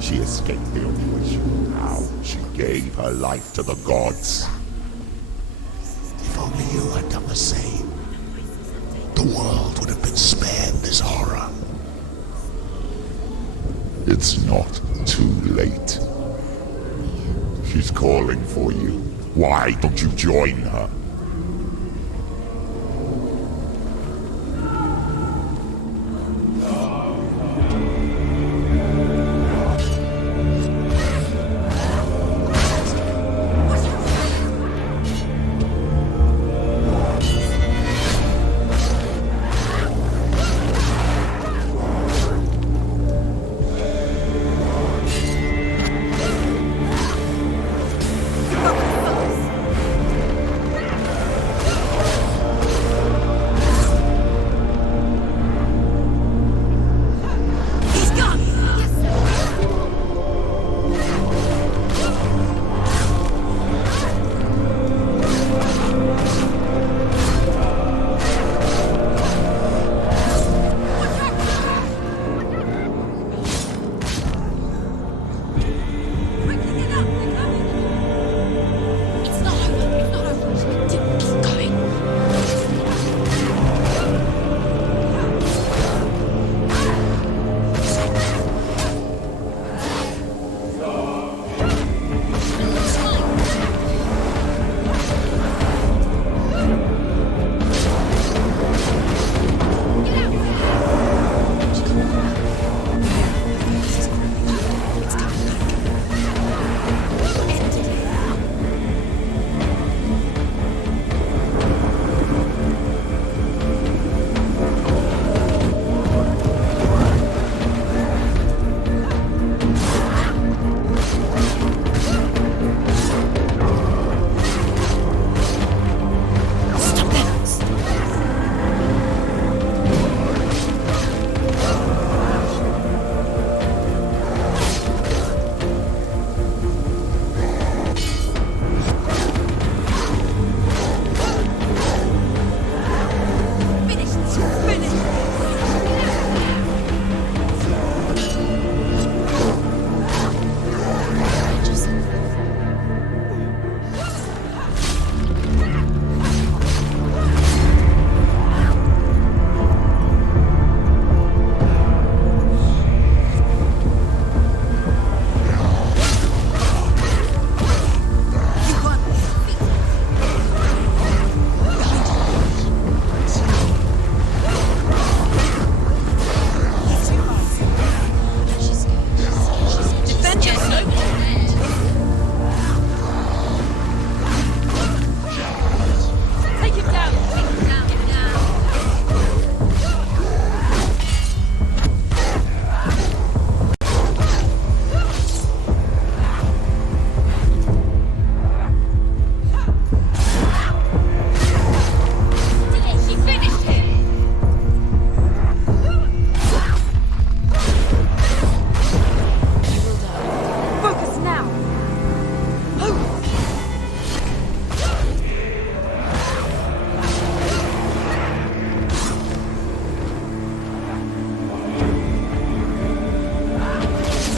She escaped the only way she knew how. She gave her life to the gods. If only you had done the same, the world would have been spared this horror. It's not too late. She's calling for you. Why don't you join her?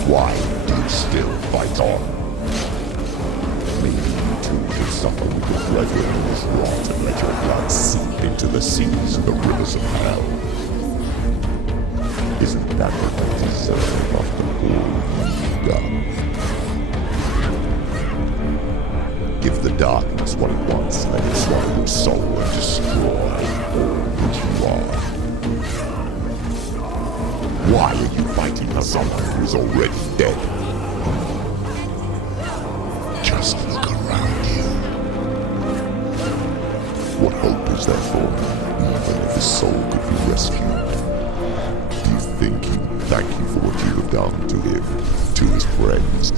Why do you still fight on? Maybe you too will suffer with your brethren in this rot and let your blood seep into the seas and the rivers of hell. Isn't that what they deserve after all you've done? Give the darkness what it wants, let it swallow your soul and destroy all that you are. dead. Just look around you. What hope is there for him, even if his soul could be rescued? Do you think he'd thank you for what you have done to him, to his friends,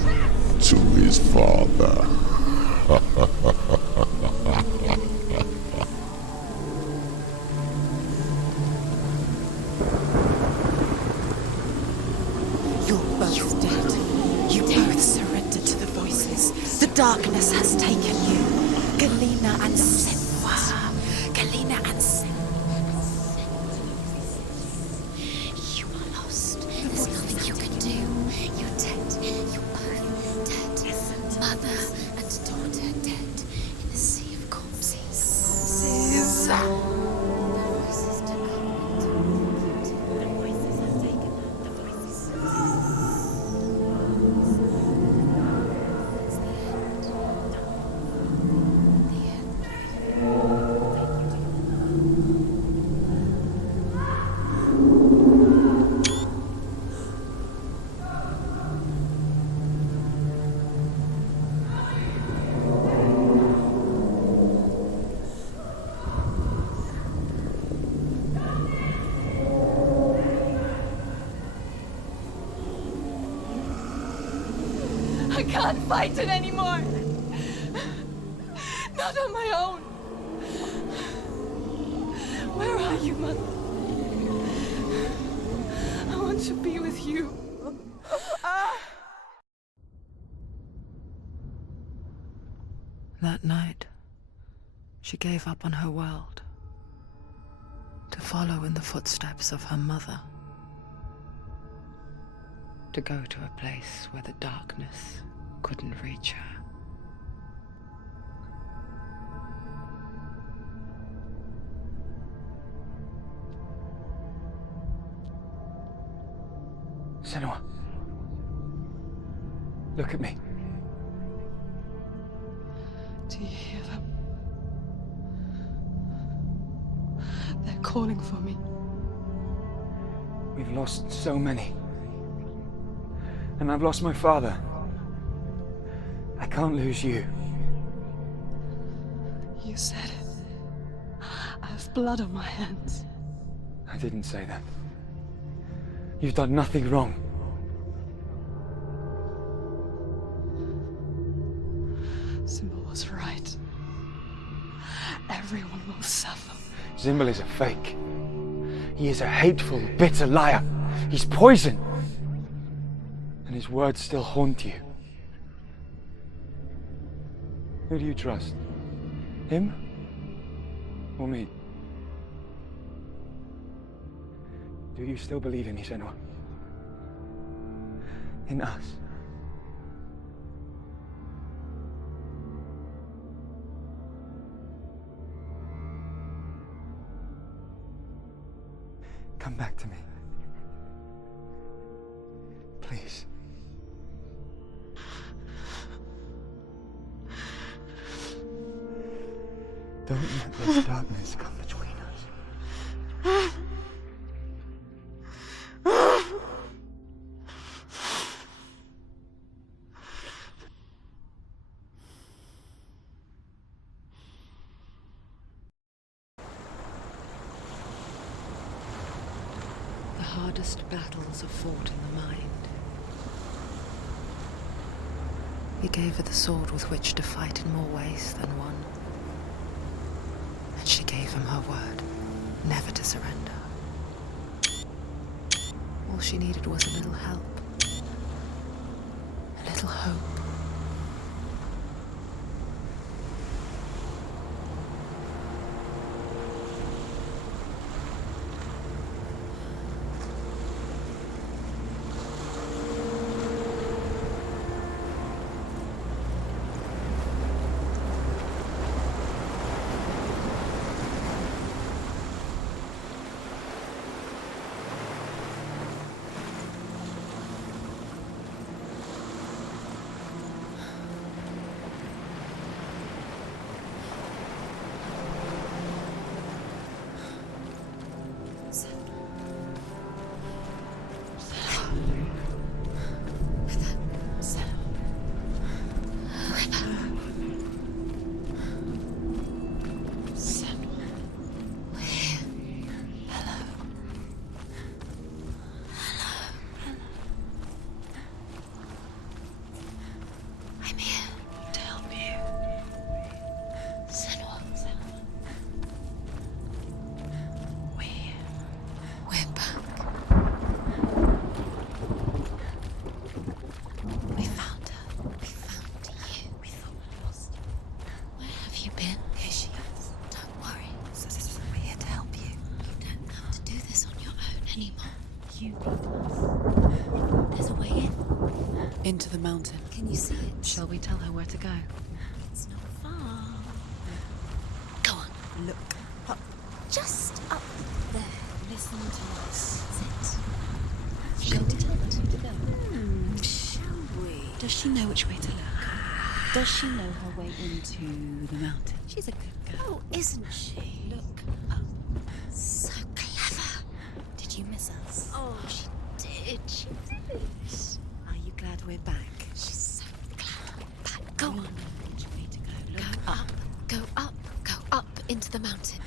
to his father? You're both dead. You both surrendered to the voices. The darkness has taken you. Galena and Senua. Galena and Senua. You are lost. There's nothing you can do. You're dead. You're both dead. Mother and daughter dead in the sea of corpses. The voices took her. The voices have taken her. The voices have taken I can't fight it anymore. Not on my own. Where are you, Mother? I want to be with you. That night, she gave up on her world to follow in the footsteps of her mother, to go to a place where the darkness couldn't reach her. Senua. Look at me. Do you hear them? They're calling for me. We've lost so many. And I've lost my father. I can't lose you. You said it. I have blood on my hands. I didn't say that. You've done nothing wrong. Symbol was right. Everyone will suffer. Zimbel is a fake. He is a hateful, bitter liar. He's poison. And his words still haunt you. Who do you trust? Him? Or me? Do you still believe in me, Senua? In us? Come back to me. Please. Don't let this darkness come between us. The hardest battles are fought in the mind. He gave her the sword with which to fight in more ways than one. And she gave him her word, never to surrender. All she needed was a little help, a little hope. Into the mountain. Can you see it? Shall we tell her where to go? It's not far. Go on. Look up. Just up there. Listen to us. That's it. Shall we tell her to go? Shall we? Does she know which way to look? Does she know her way into the mountain? She's a good girl, isn't she? Look up. So clever. Did you miss us? Oh, she did. She did. Are you glad we're back? She's so glad we're back. Go on. Which way to go? Look Go up. Go up. Go up into the mountain.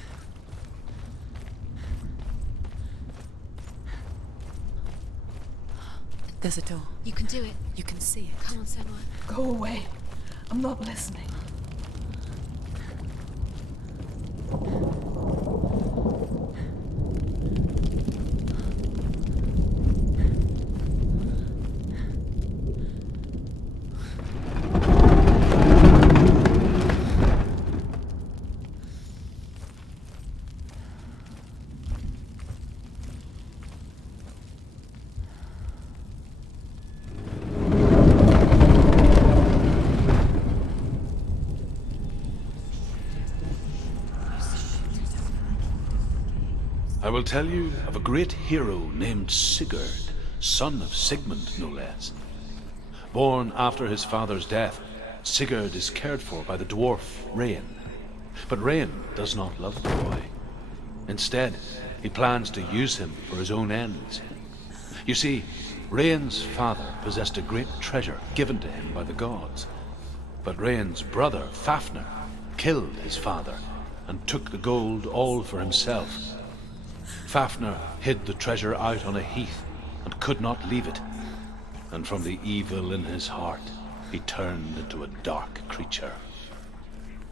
There's a door. You can do it. You can see it. Come on, Senua. Go away. I'm not listening. I will tell you of a great hero named Sigurd, son of Sigmund, no less. Born after his father's death, Sigurd is cared for by the dwarf Rain. But Rain does not love the boy. Instead, he plans to use him for his own ends. You see, Rain's father possessed a great treasure given to him by the gods. But Rain's brother, Fafnir, killed his father and took the gold all for himself. Fafnir hid the treasure out on a heath and could not leave it. And from the evil in his heart, he turned into a dark creature.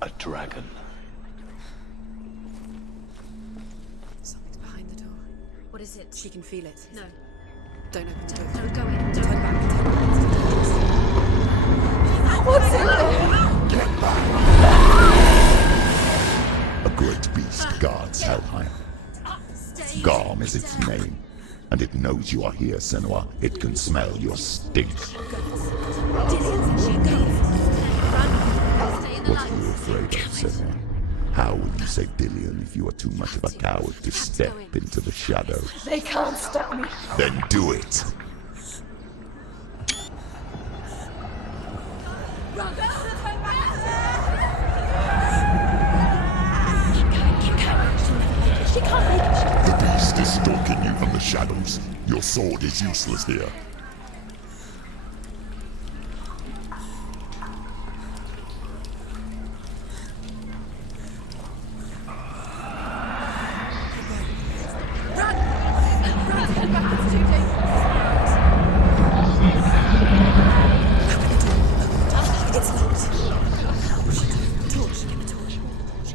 A dragon. Something's behind the door. What is it? She can feel it. No. Don't open the door. Don't go in. Don't Turn go back. in. Turn back. What's in there? Get back! A great beast guards Helheim. Garm is its name, and it knows you are here, Senua. It can smell your stink. What are you afraid of, Senua? How will you save Dillion if you are too much of a coward to step into the shadows? They can't stop me. Then do it! She can't make it. The beast is stalking you from the shadows. Your sword is useless here.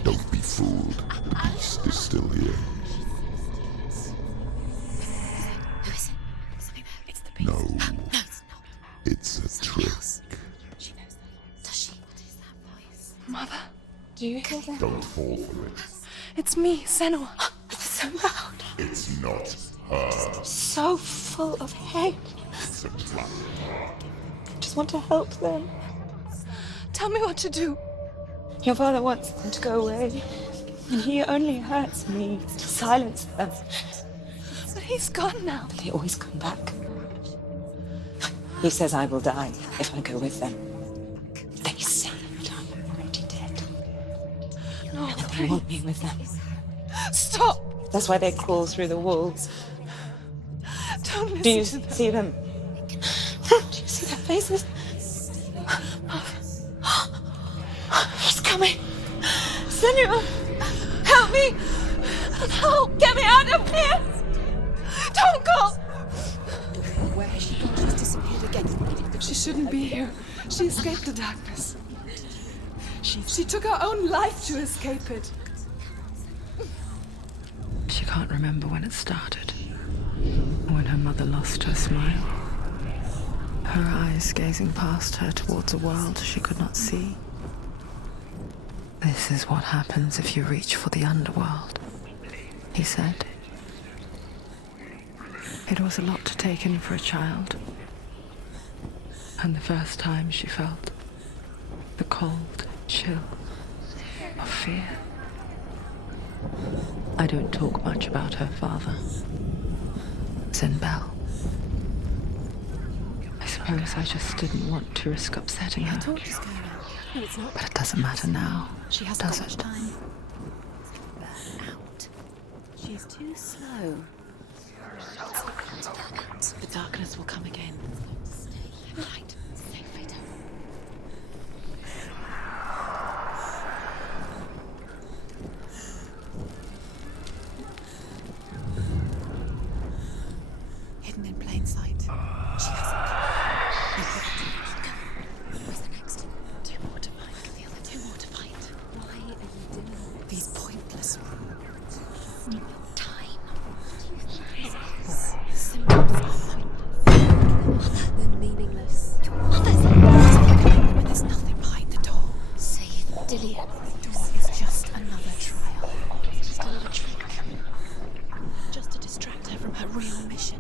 Don't be fooled. The beast is still here. Who is it? Something there. It's the beast. No, No, it's not. it's a trick. She knows that. Does she? What is that voice? Mother, do you hear that? Don't fall for it. It's me, Senua. It's so loud. It's not her. So full of hate. It's a trap. I just want to help them. Tell me what to do. Your father wants them to go away, and he only hurts me to silence them. But he's gone now. They always come back. He says I will die if I go with them. They say that I'm already dead. No, And they want me with them. stop! That's why they crawl through the walls. Don't listen Do you to them. see them? Do you see their faces? He's coming. Senua, help me! Help! Get me out of here! Don't go! Where has she gone? She's disappeared again. She shouldn't be here. She escaped the darkness. She took her own life to escape it. She can't remember when it started. When her mother lost her smile. Her eyes gazing past her towards a world she could not see. This is what happens if you reach for the underworld, he said. It was a lot to take in for a child. And the first time she felt the cold chill of fear. I don't talk much about her father, Zinbel. I suppose I just didn't want to risk upsetting her. Torch is going out. No, it's not. But it doesn't matter now, She hasn't does got much it? time. Out. She's too slow. The darkness will come again. Right. Stay right over. Hidden in plain sight. She hasn't. Where's the next? Two more to find. The other two more to find. Why are you doing this? These pointless Time. symbols. They're meaningless. When there's nothing behind the door. Save Dillian. The door is just another trial. Just another trick. Just to distract her from her real mission.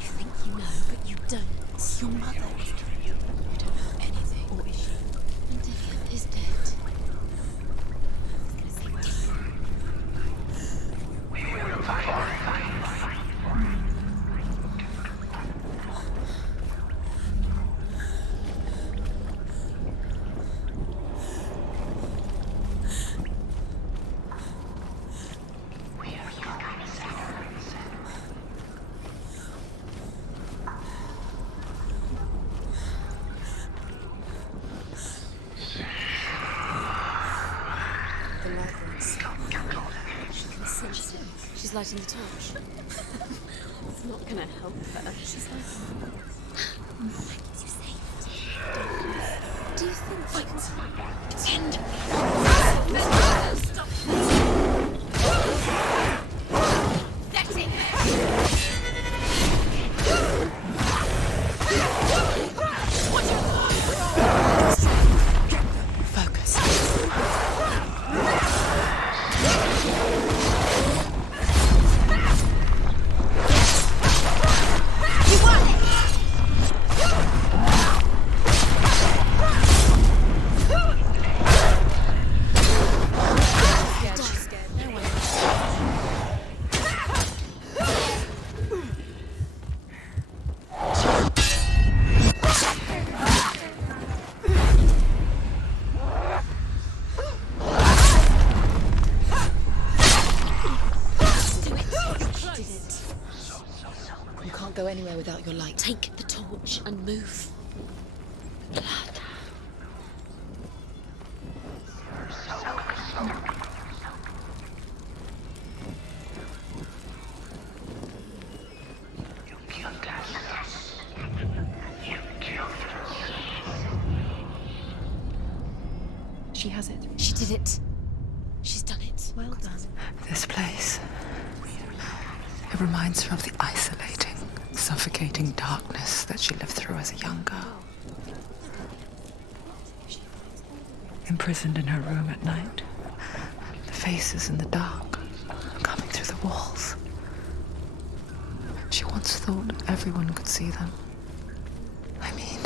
You think you know, but you don't. Your mother. You don't know anything. Or is she? And Dillian is dead. The light works. She can sense it. She's lighting the torch. It's not gonna help her. She's lighting the You saved. Do you think she can... Pretend! Stop! Setting! Focus. You can't go anywhere without your light. Take the torch and move. Blood. She has it. She did it. She's done it. Well done. This place. It reminds her of the isolating, suffocating darkness that she lived through as a young girl. Imprisoned in her room at night. The faces in the dark, coming through the walls. She once thought everyone could see them. I mean,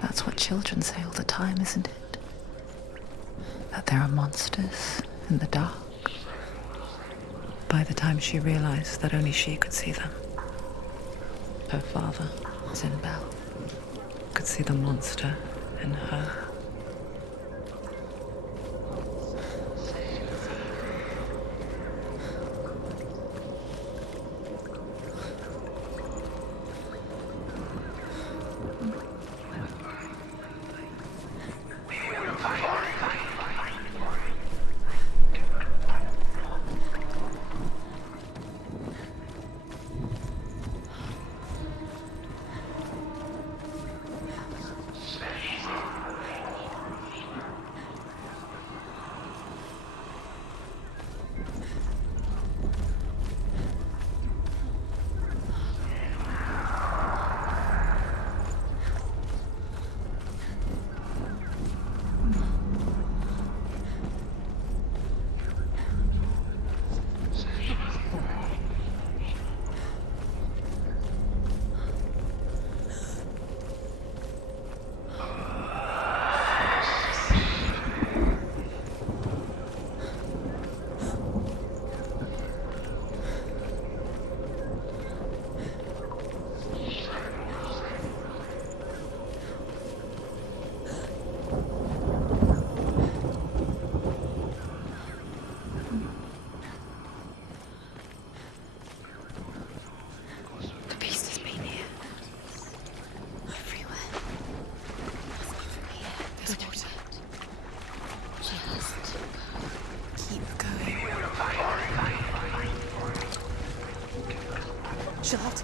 that's what children say all the time, isn't it? That there are monsters in the dark. By the time she realized that only she could see them, her father, Zinbel, could see the monster in her.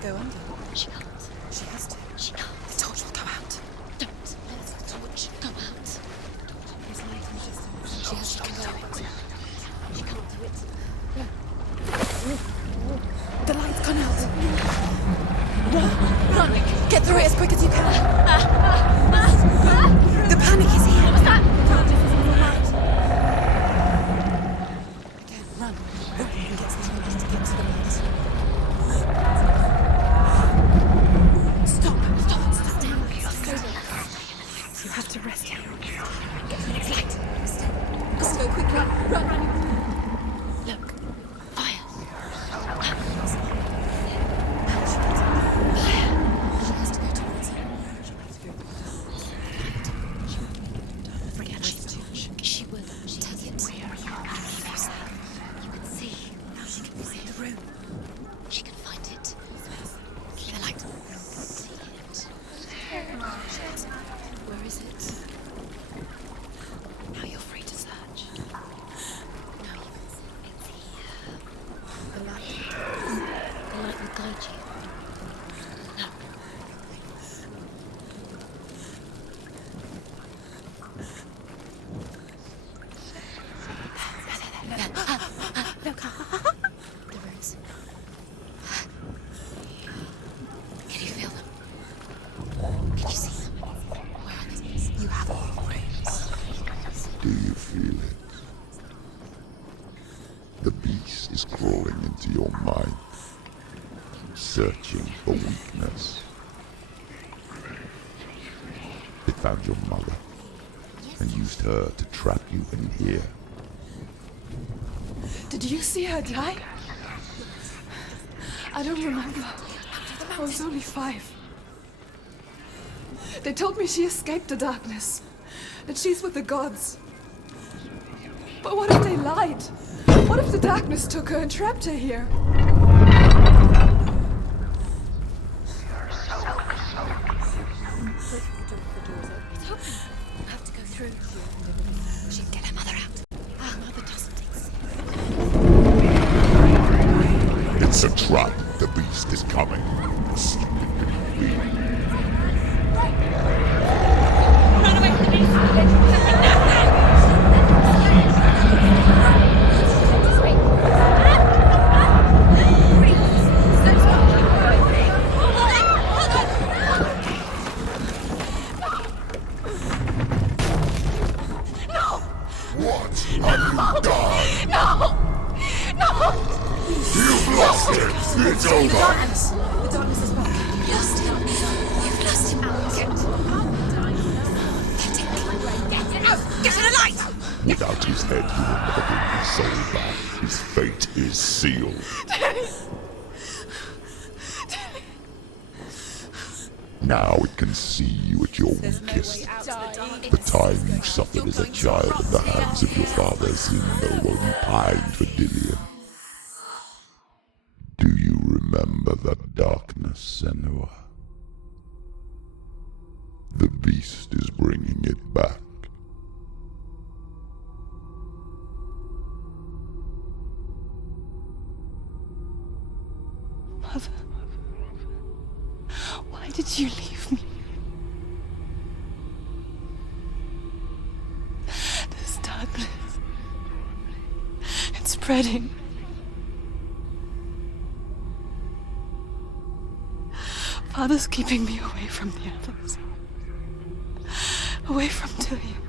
go under. She can't. She has to. She can't. The torch will go out. Don't let the torch go out. She has to go. She can't do it. The light's gone out. Run! Get through it as quick as you can. The panic is here. What's that? Again, run. Get to the light. Stop down. You have to rest here. Get to the next light. Let's go quickly. Run. Look. Fire. She has to go towards it. Freddie, she will take it. You can see how she can find the room. She can find it. The light. See it. Where is it? Now you're free to search. Now you can see it's here. The light will guide you. Now. Look. The rooms. Can you feel them? Can you see them? Where are they? You have all the rooms. Do you feel it? The beast is crawling into your mind, searching for weakness. It found your mother and used her to trap you in here. Did you see her die? I don't remember. I was only 5. They told me she escaped the darkness, that she's with the gods. But what if they lied? What if the darkness took her and trapped her here? It's open. You have to go through. She can get her mother out. Our mother doesn't exist. It's a trap. The beast is coming. Run away from the beast! What have you done? No! You've lost it! It's over! The darkness is back. You've lost him. You've lost him. Get it out! Get to the light! Without his head, he will never bring his soul back. His fate is sealed. Now it can see you at your weakest. The time you suffered as a child in the hands of your father's Zindo while you pined for Dillion. Do you remember that darkness, Senua? The beast is bringing it back. Mother, why did you leave me? This darkness, it's spreading. Father's keeping me away from the others. Away from Dillion.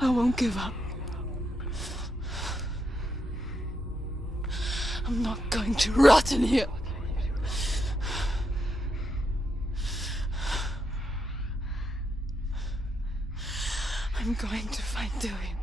I won't give up. I'm not going to rot in here. I'm going to find Dillion.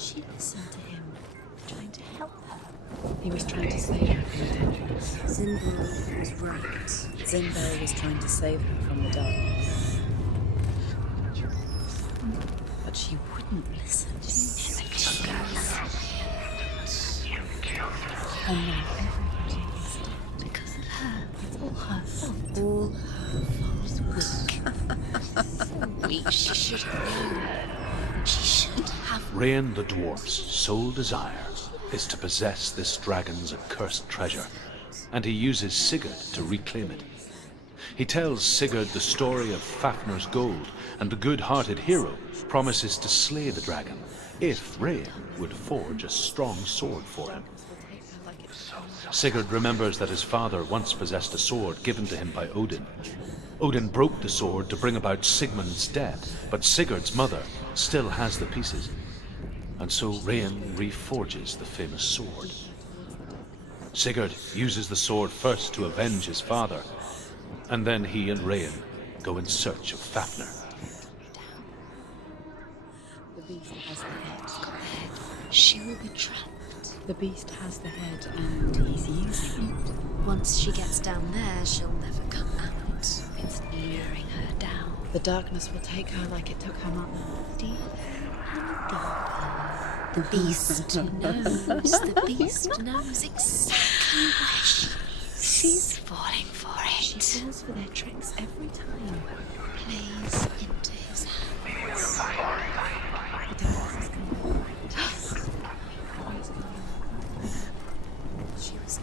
she listen to him, trying to help her? He was trying to save her from dangers. Zimbo was right. Zimbo was trying to save her from the darkness. But she wouldn't listen. And now everybody is dead because of her. It's all her fault. All her fault. Weak. She should have known. She should have. Rain the dwarf's sole desire is to possess this dragon's accursed treasure, and he uses Sigurd to reclaim it. He tells Sigurd the story of Fafnir's gold, and the good-hearted hero promises to slay the dragon if Rain would forge a strong sword for him. Sigurd remembers that his father once possessed a sword given to him by Odin. Odin broke the sword to bring about Sigmund's death, but Sigurd's mother still has the pieces. And so Rain reforges the famous sword. Sigurd uses the sword first to avenge his father, and then he and Rain go in search of Fafnir. The beast has the head. She will be trapped. The beast has the head and he's using it. Once she gets down there, she'll never come out. It's luring her down. The darkness will take her like it took her mother. Deep and deeper. The beast knows. The beast knows exactly where she is. She's falling for it. She falls for their tricks every time. Plays into his hands. The darkness is going to find her. She was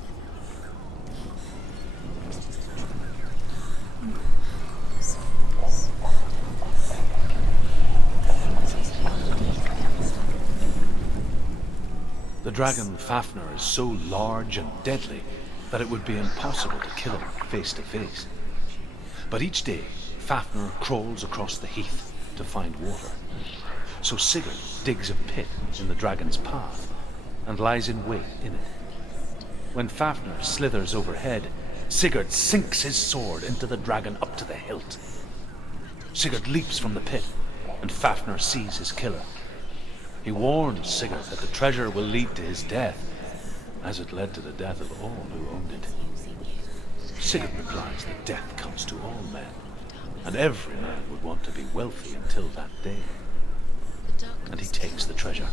The dragon Fafnir is so large and deadly that it would be impossible to kill him face to face. But each day, Fafnir crawls across the heath to find water. So Sigurd digs a pit in the dragon's path and lies in wait in it. When Fafnir slithers overhead, Sigurd sinks his sword into the dragon up to the hilt. Sigurd leaps from the pit, and Fafnir sees his killer. He warns Sigurd that the treasure will lead to his death, as it led to the death of all who owned it. Sigurd replies that death comes to all men, and every man would want to be wealthy until that day. And he takes the treasure.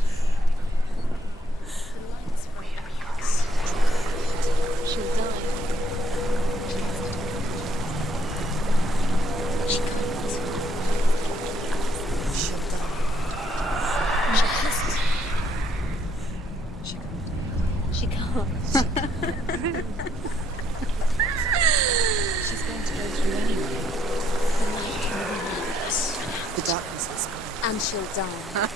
She'll die. She can't. She'll die. She has to. She can't. She's going to go through anyway. The light will relax. The darkness is gone. And she'll die.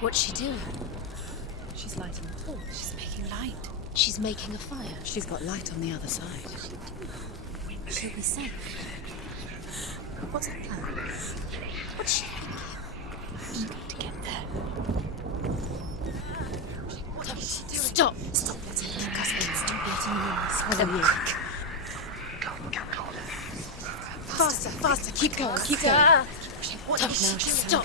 What's she doing? She's lighting a torch. She's making light. She's making a fire. She's got light on the other side. She'll be safe. What's her plan? What's she thinking? She's going to get there. Stop! Stop letting him stop letting him swallow you. Faster, faster, keep going, keep going. Tough now, stop.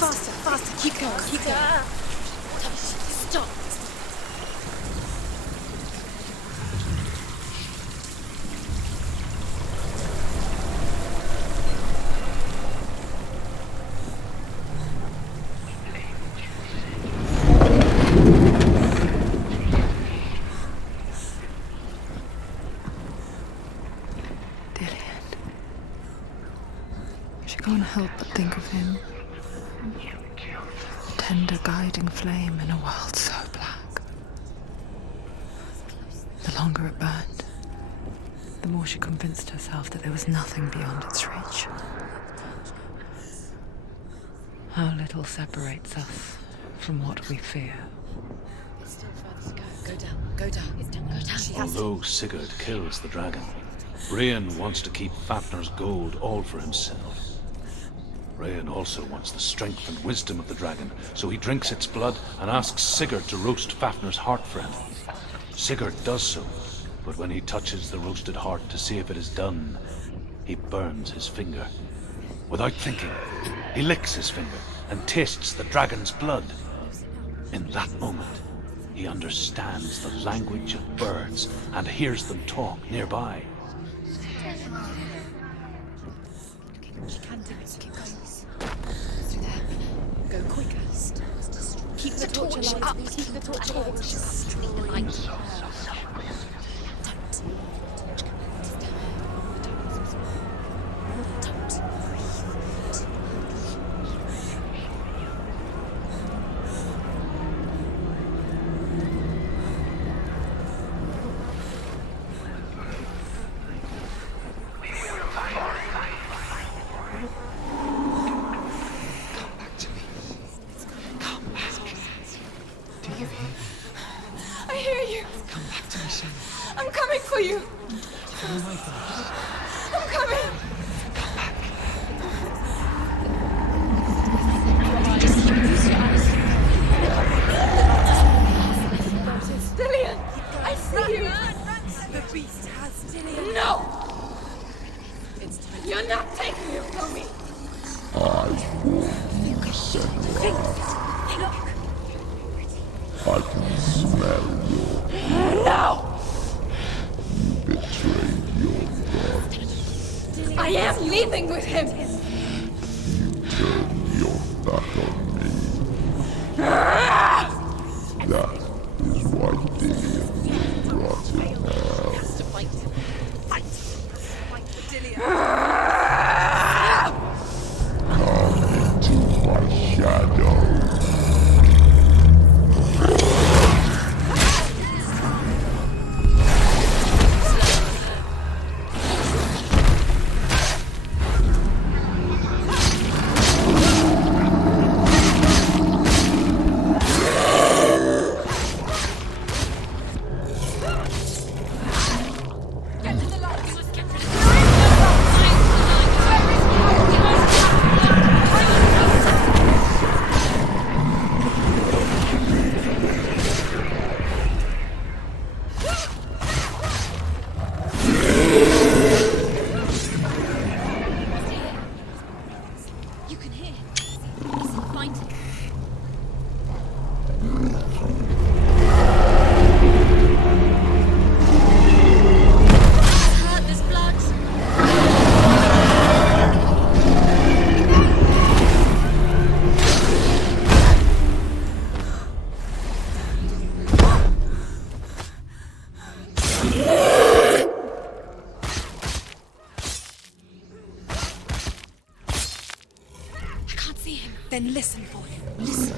Faster, faster, keep going, keep going. Stop. She can't help but think of him. A tender guiding flame in a world so black. The longer it burned, the more she convinced herself that there was nothing beyond its reach. How little separates us from what we fear. It's still further to go. Go down, go down. It's down, go down. Although Sigurd kills the dragon, Brian wants to keep Fafnir's gold all for himself. Brian also wants the strength and wisdom of the dragon, so he drinks its blood and asks Sigurd to roast Fafnir's heart for him. Sigurd does so, but when he touches the roasted heart to see if it is done, he burns his finger. Without thinking, he licks his finger and tastes the dragon's blood. In that moment, he understands the language of birds and hears them talk nearby. She can do it. Keep going. Through there. Go quicker. Keep the torch alive. Keep the torch alive. Destroy the light. I hear you. Come back to me, Senua. I'm coming for you. Follow my voice. I'm coming. Come back. Dillian, I see you. The beast has Dillian. No. You're not taking it from me. I warn you, Senua. I can smell your... No. You betrayed your gods. I am leaving with him. You turned your back on me. That is why Dillian will rot in hell. Come into my shadow. You can hear. Listen, find him. Hurt, there's blood. I can't see him. Then listen for him. Listen.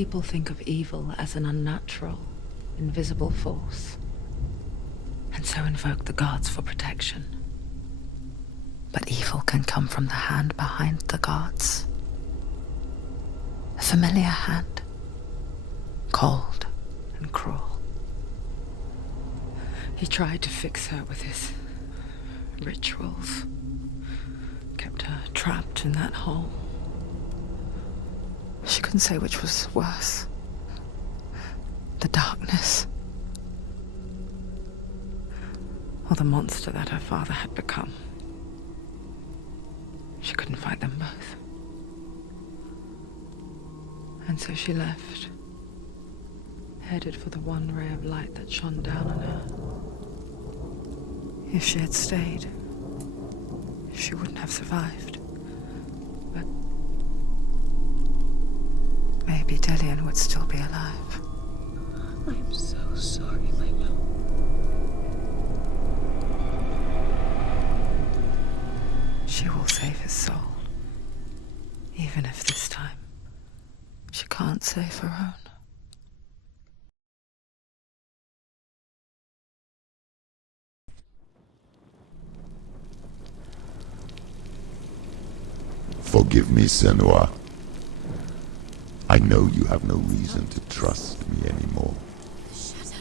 People think of evil as an unnatural, invisible force, and so invoke the gods for protection. But evil can come from the hand behind the gods. A familiar hand, cold and cruel. He tried to fix her with his rituals, kept her trapped in that hole. She couldn't say which was worse. The darkness, or the monster that her father had become. She couldn't fight them both. And so she left, headed for the one ray of light that shone down on her. If she had stayed, she wouldn't have survived. But maybe Dillian would still be alive. I'm so sorry, my love. She will save his soul, even if this time she can't save her own. Forgive me, Senua. I know you have no reason to trust me anymore. Listen.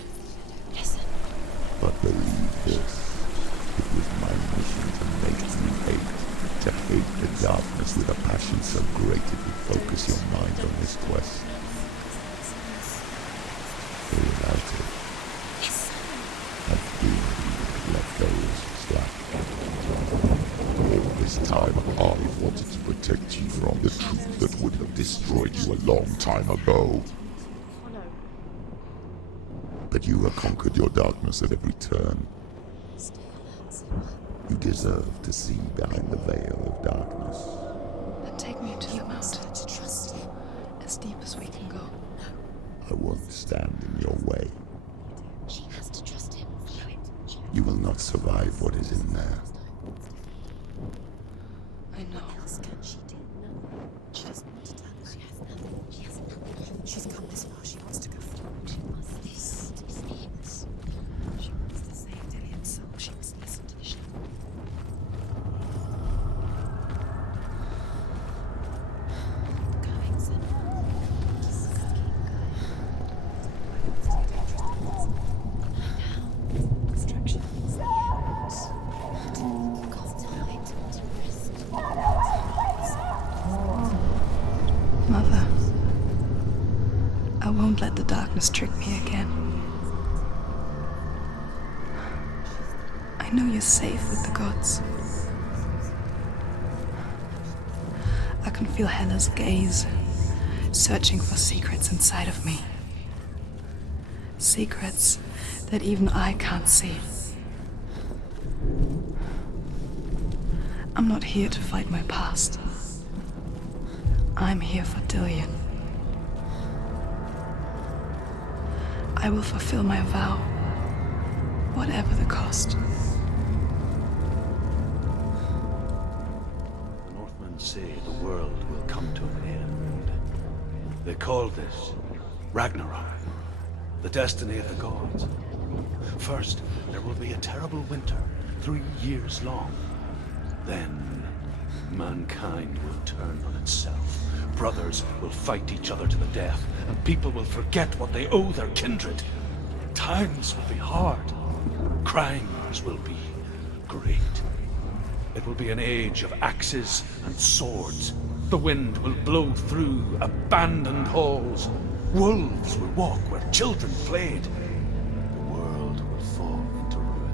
But believe this, it was my mission to make you hate. To hate the darkness with a passion so great it would focus your mind on this quest. For without it, I fear you would let those slack. All this time I've wanted to protect you from the truth that would have destroyed you a long time ago. But you have conquered your darkness at every turn. You deserve to see behind the veil of darkness. Then take me to the mountain. To trust him. As deep as we can go. I won't stand in your way. She has to trust him. You will not survive what is in there. I know. She doesn't want to tell us. She has nothing. She has nothing. She's come this far. She wants to go forward. She wants this to be things. She wants to save Dillian's soul. She must listen to the show. Going, son. Just keep going. Now, obstruction is the end. Got time to rest. Mother, I won't let the darkness trick me again. I know you're safe with the gods. I can feel Hela's gaze, searching for secrets inside of me. Secrets that even I can't see. I'm not here to fight my past. I'm here for Dillian. I will fulfill my vow, whatever the cost. The Northmen say the world will come to an end. They call this Ragnarok, the destiny of the gods. First, there will be a terrible winter, 3 years long. Then, mankind will turn on itself. Brothers will fight each other to the death, and people will forget what they owe their kindred. Times will be hard. Crimes will be great. It will be an age of axes and swords. The wind will blow through abandoned halls. Wolves will walk where children played. The world will fall into ruin.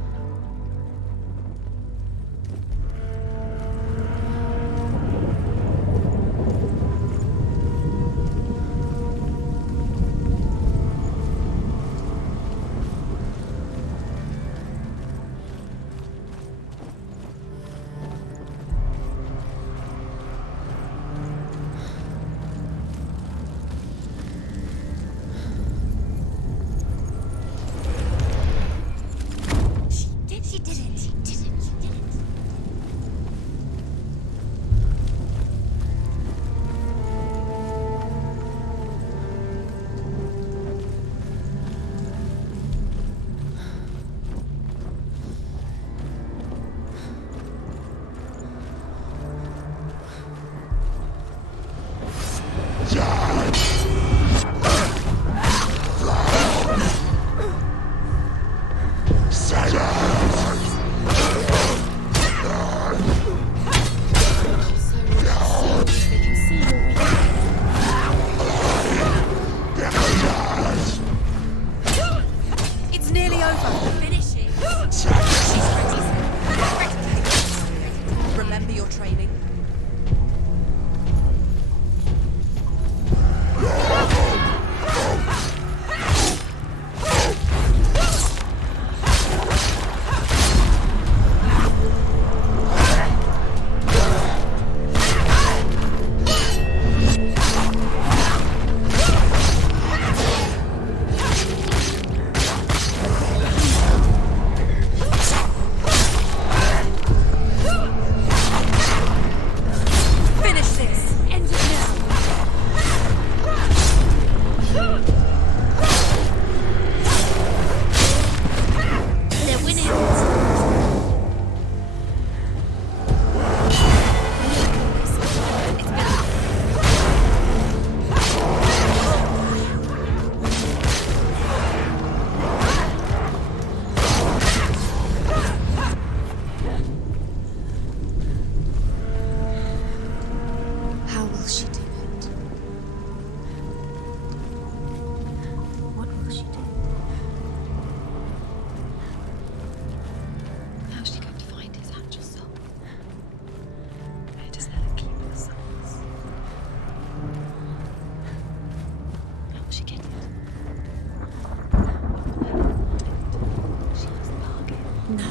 No.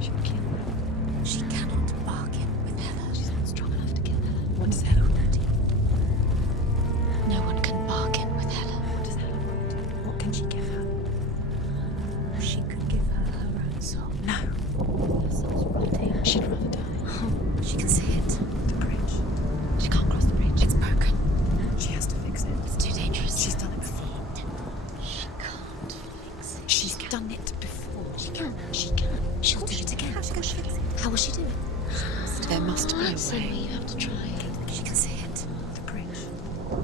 She'd kill her. She cannot bargain with Hela. She's not strong enough to kill her. What does Hela want? No one can bargain with Hela. What does Hela want? What can she give her? She could give her her own soul. No. Her soul's rotting. She'd rather die. Oh, she can see it. The bridge. She can't cross the bridge. It's broken. She has to fix it. It's too dangerous. She's done it before. She can't fix it. She's done it before. She can. She can. She'll do it again. How's she going to fix it? How will she do it? There must be a way. You have to try. She can see it. The bridge.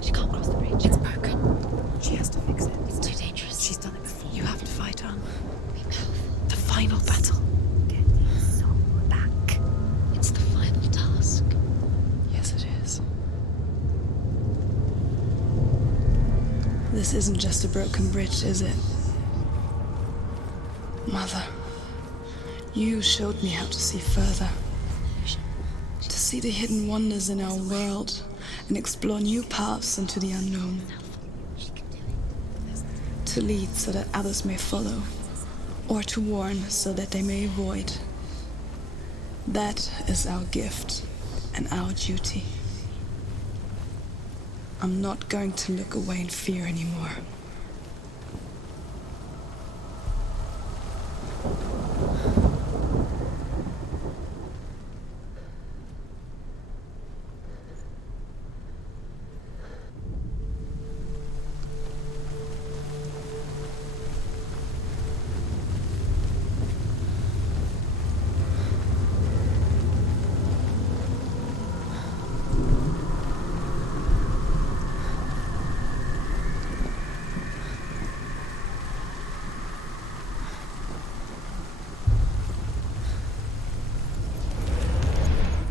She can't cross the bridge. It's broken. She has to fix it. It's too dangerous. She's done it before. You have to fight on. Be powerful. The final battle. Get his soul back. It's the final task. Yes, it is. This isn't just a broken bridge, is it? Mother, you showed me how to see further. To see the hidden wonders in our world and explore new paths into the unknown. To lead so that others may follow, or to warn so that they may avoid. That is our gift and our duty. I'm not going to look away in fear anymore.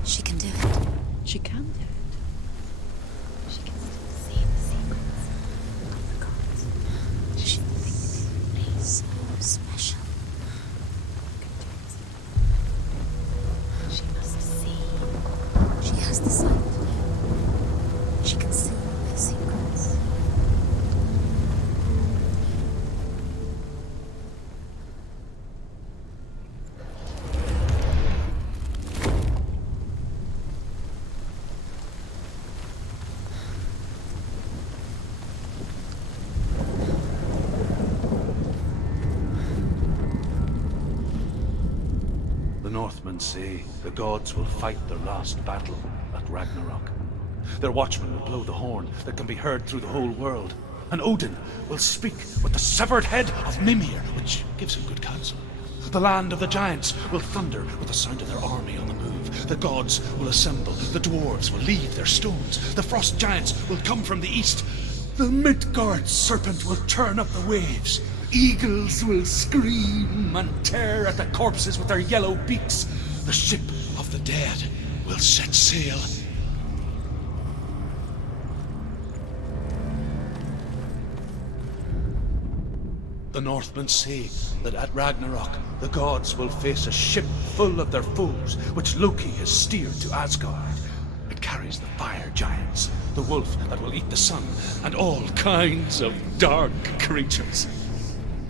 She can do it. She can do it. She can see the secrets of the gods. She is so special. She must see. She has the sight. She can see their secrets. The Northmen say the gods will fight their last battle at Ragnarok. Their watchmen will blow the horn that can be heard through the whole world. And Odin will speak with the severed head of Mimir, which gives him good counsel. The land of the giants will thunder with the sound of their army on the move. The gods will assemble. The dwarves will leave their stones. The frost giants will come from the east. The Midgard serpent will turn up the waves. Eagles will scream and tear at the corpses with their yellow beaks. The ship of the dead will set sail. The Northmen say that at Ragnarok, the gods will face a ship full of their foes, which Loki has steered to Asgard. It carries the fire giants, the wolf that will eat the sun, and all kinds of dark creatures.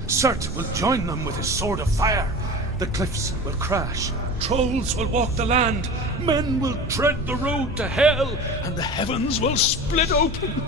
Surt will join them with his sword of fire. The cliffs will crash. Trolls will walk the land. Men will tread the road to hell, and the heavens will split open.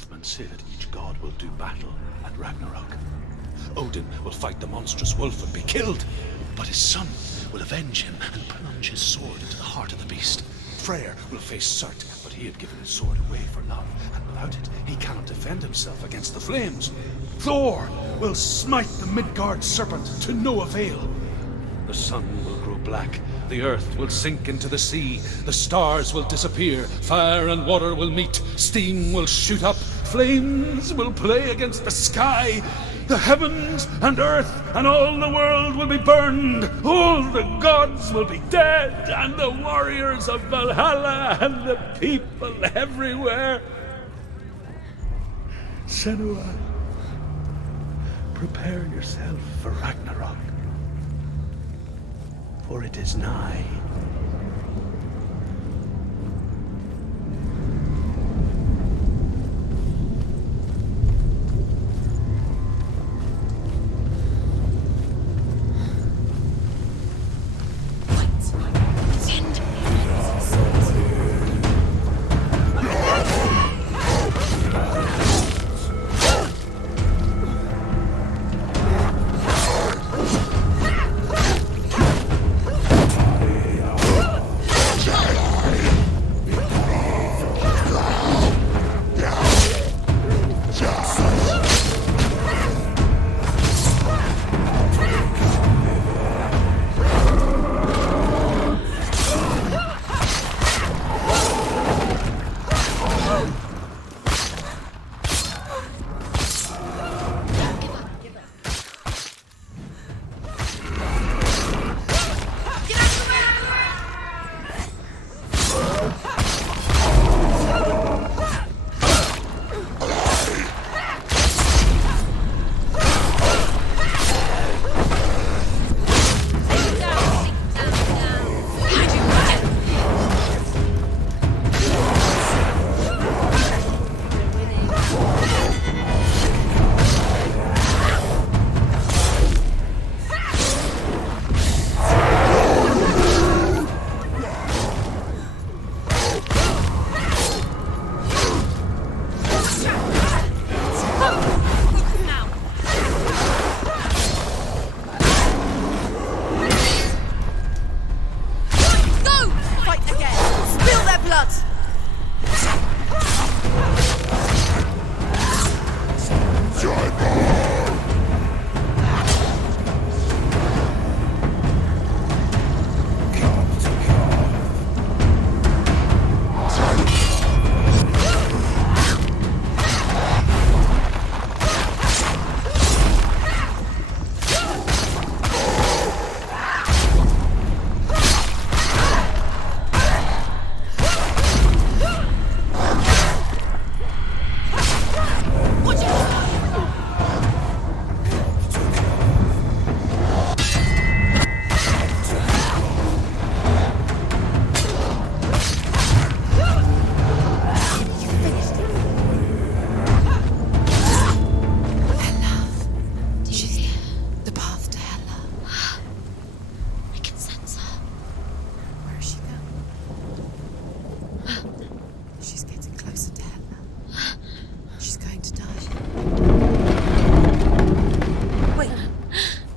Northmen say that each god will do battle at Ragnarok. Odin will fight the monstrous wolf and be killed, but his son will avenge him and plunge his sword into the heart of the beast. Freyr will face Surt, but he had given his sword away for love, and without it, he cannot defend himself against the flames. Thor will smite the Midgard serpent to no avail. The sun will grow black, the earth will sink into the sea, the stars will disappear, fire and water will meet, steam will shoot up, flames will play against the sky, the heavens and earth and all the world will be burned, all the gods will be dead, and the warriors of Valhalla and the people everywhere. Senua, prepare yourself for Ragnarok, for it is nigh.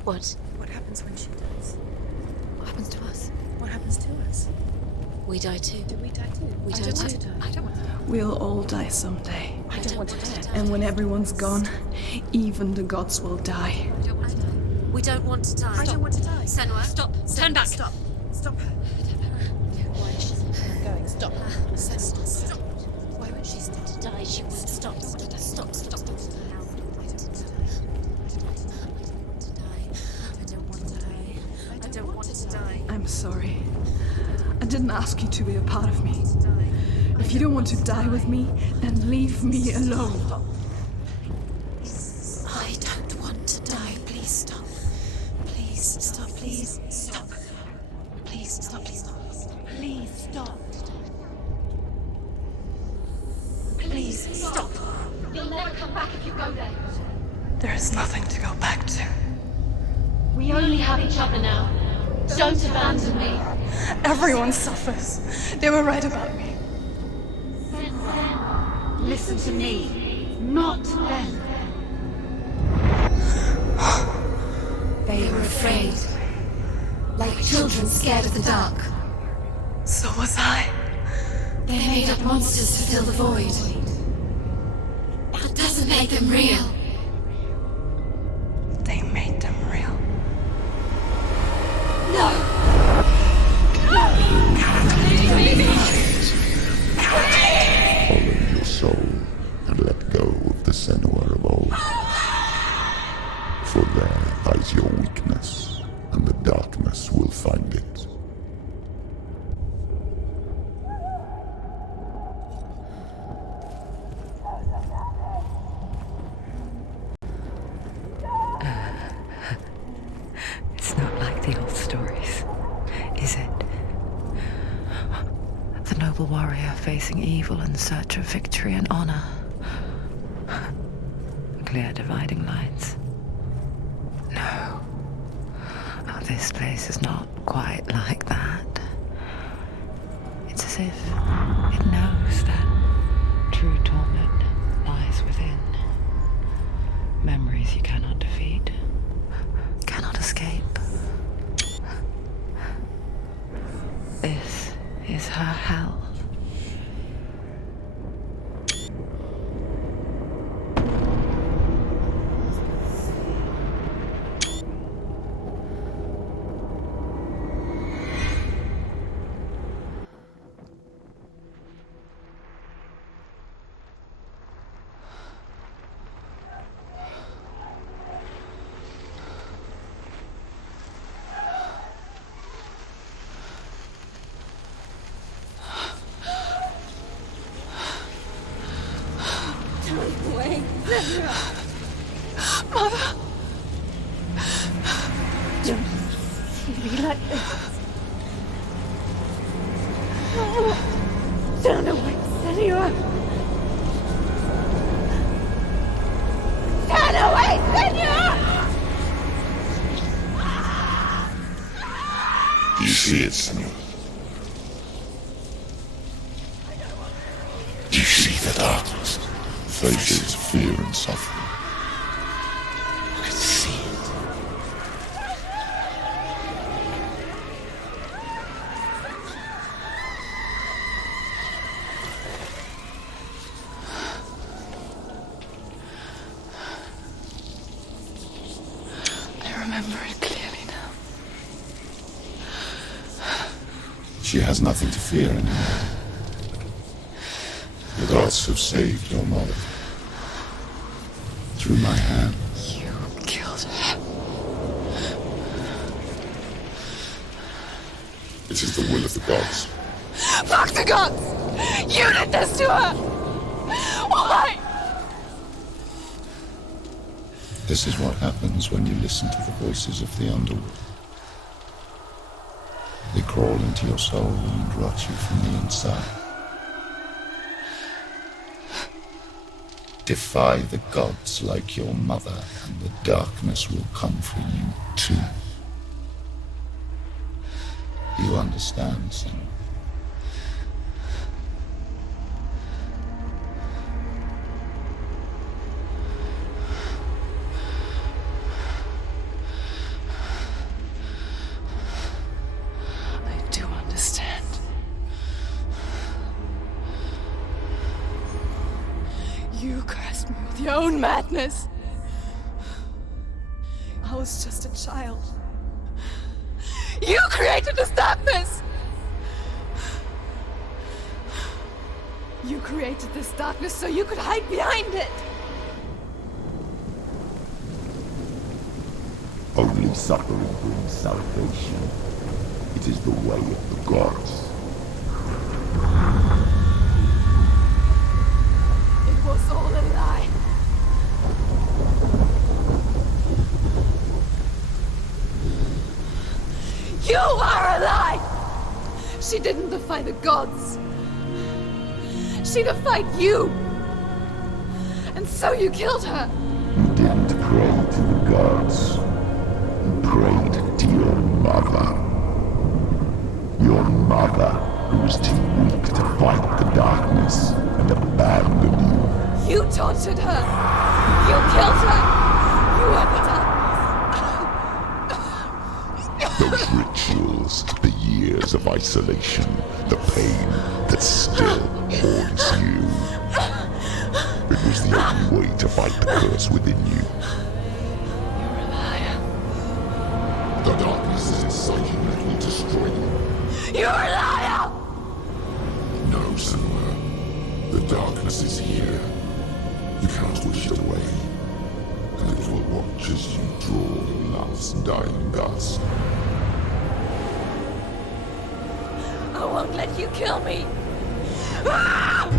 What? What happens when she dies? What happens to us? What happens to us? We die too. Do we die too? We I die don't want too. to die. I don't want to die. We'll all die someday. I don't want to die. And when everyone's gone, even the gods will die. We don't want to die. We don't want to die. I don't want to die. Senua, stop. Turn back. Stop. Stop her. Why is she not going? Stop. Senua, stop. Why won't she stop? To die. She won't stop. Stop. I don't want to die. I'm sorry. I didn't ask you to be a part of me. If you don't want to die with me, then leave me alone. I don't want to die. Please stop. Please stop. Please stop. Please stop. Please stop. Please stop. Please stop. You'll never come back if you go there. There is nothing to go back to. We only have each other now. Don't abandon me. Everyone suffers. They were right about me. Listen to me. not them. They were afraid. Like children scared of the dark. So was I. They made up monsters to fill the void. That doesn't make them real. They made them real. No! Follow your soul and let go of the Senua of old. For there lies your weakness, and the darkness will find it. It's not like the old stories, is it? The noble warrior facing evil in search of victory and honor. Clear dividing lines. No. Oh, this place is not quite like that. It's as if it knows that true torment lies within. Memories you cannot defeat, cannot escape. This is her hell. Wait, Mother! don't be like this. Turn away, Senua. Turn away, Senua! You see it, Senua? You see the darkness, faces fear and suffering. I can see it. I remember it clearly now. She has nothing to fear anymore. The gods have saved your mother. Through my hand. You killed her. It is the will of the gods. Fuck the gods! You did this to her! Why? This is what happens when you listen to the voices of the underworld. They crawl into your soul and rot you from the inside. Defy the gods like your mother, and the darkness will come for you too. You understand, Senua? I do understand. You cursed me with your own madness. I was just a child. You created this darkness! You created this darkness so you could hide behind it! Only suffering brings salvation. It is the way of the gods. It was all a lie. You are a lie! She didn't defy the gods. She defied you! And so you killed her! You didn't pray to the gods. You prayed to your mother. Your mother, who was too weak to fight the darkness and abandon you. You tortured her! rituals, the years of isolation, the pain that still haunts you. It was the only way to fight the curse within you. You're a liar. The darkness is inside you and it will destroy you. You're a liar! No, Senua. The darkness is here. You cannot wish it away. And it will watch as you draw your last dying gasp. I won't let you kill me! Ah!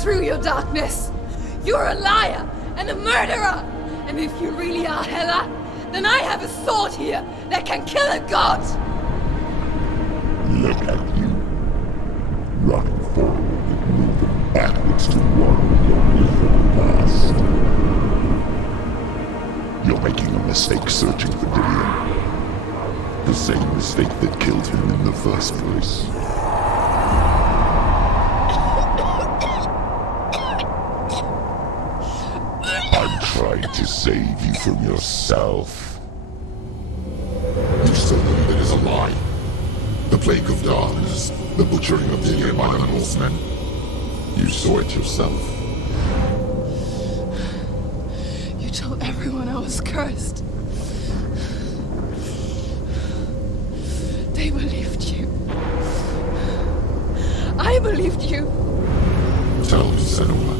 Through your darkness. You're a liar and a murderer. And if you really are Hela, then I have a sword here that can kill a god. Look at you. Running forward and moving backwards to one your past. You're making a mistake searching for Dillion. The same mistake that killed him in the first place. Trying to save you from yourself. You still believe it is a lie. The plague of darkness, the butchering of Dillion by the Northmen. You saw it yourself. You told everyone I was cursed. They believed you. I believed you. Tell me, Senua.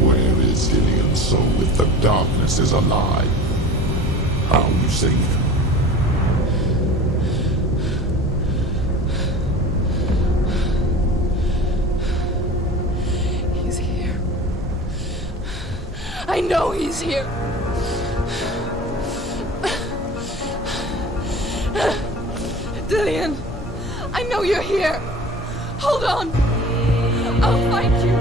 Where is Dillion's soul if the darkness is a lie? How you saved him? He's here. I know he's here. Dillion, I know you're here. Hold on. I'll find you.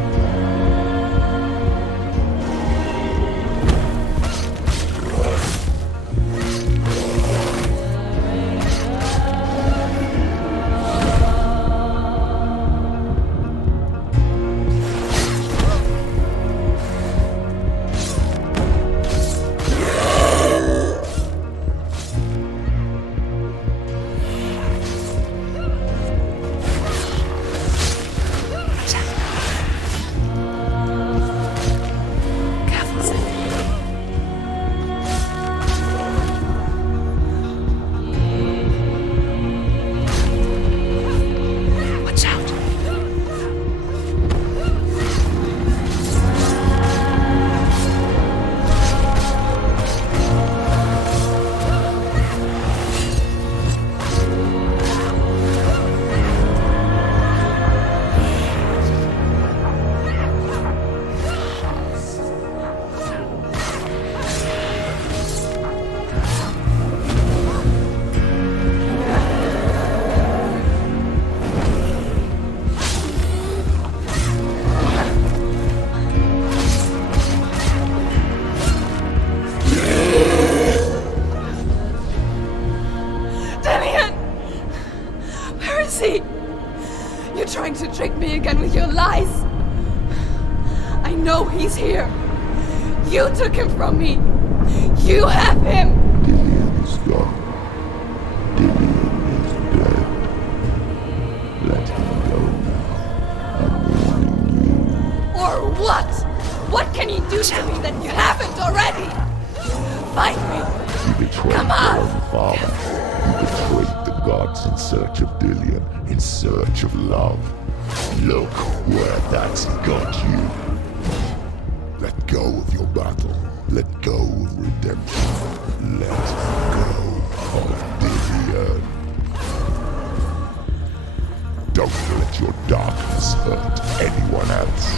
trying to trick me again with your lies. I know he's here. You took him from me. You have him. Dillion is gone. Dillion is dead. Let him go now. I'm warning you. Or what? What can you do to me that you haven't already? Fight me. You betrayed Come your on. own father. You betrayed the gods in search of Dillion, in search of love. Look where that's got you. Let go of your battle. Let go of redemption. Let go of Dillion. Don't let your darkness hurt anyone else.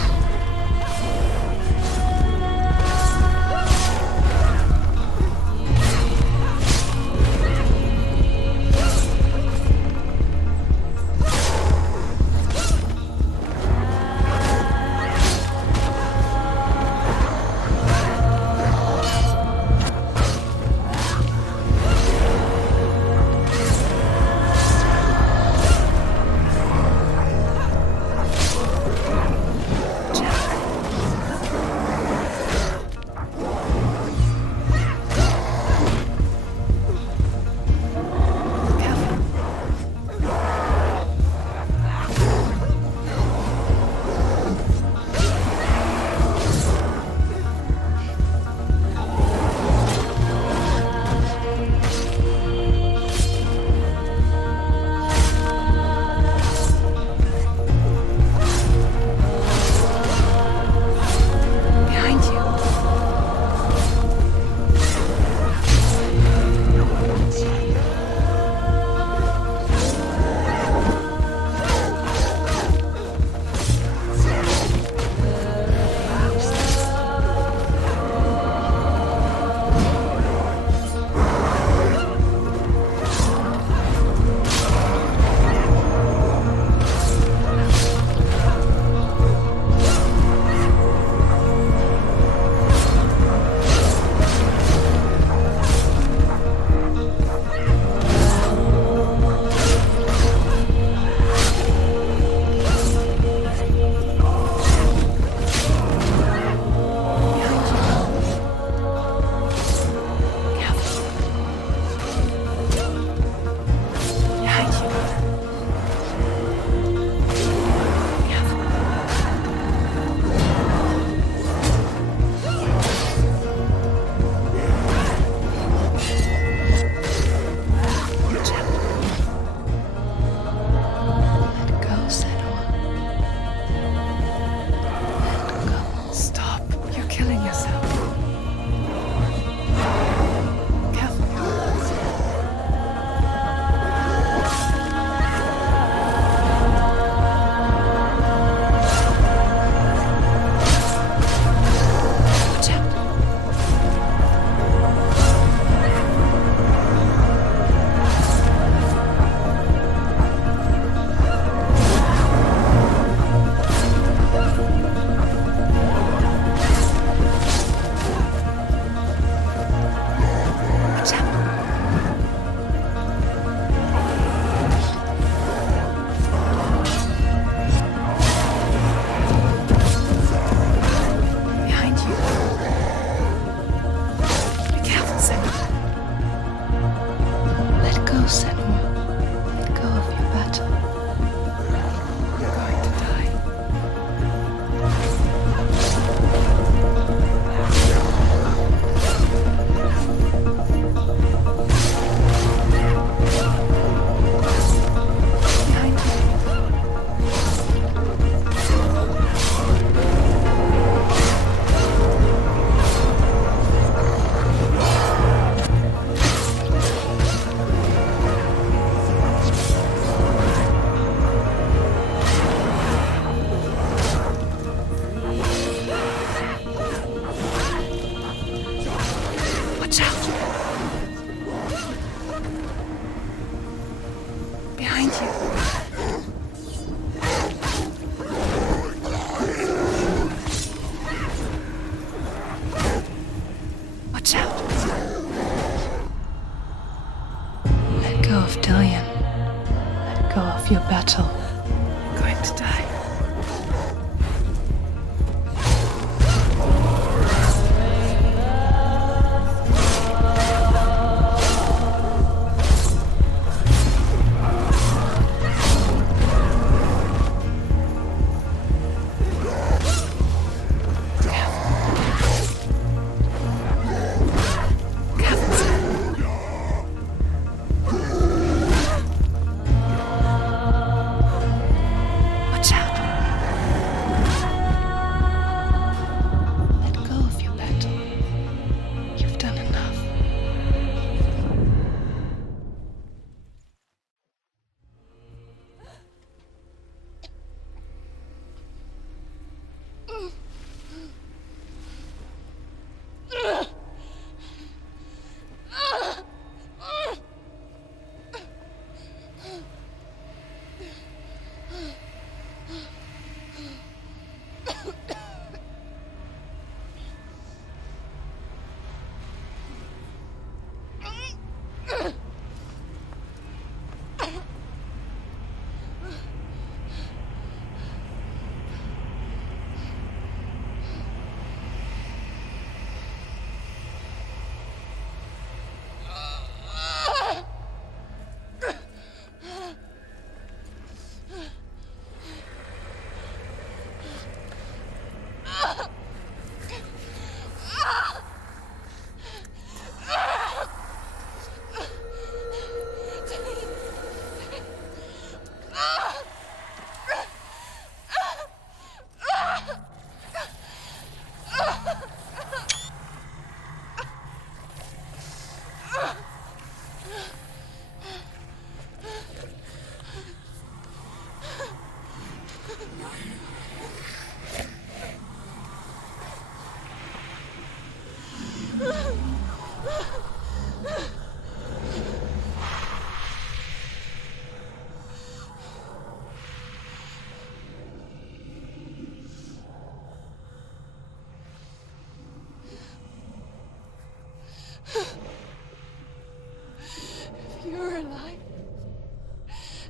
If you're alive,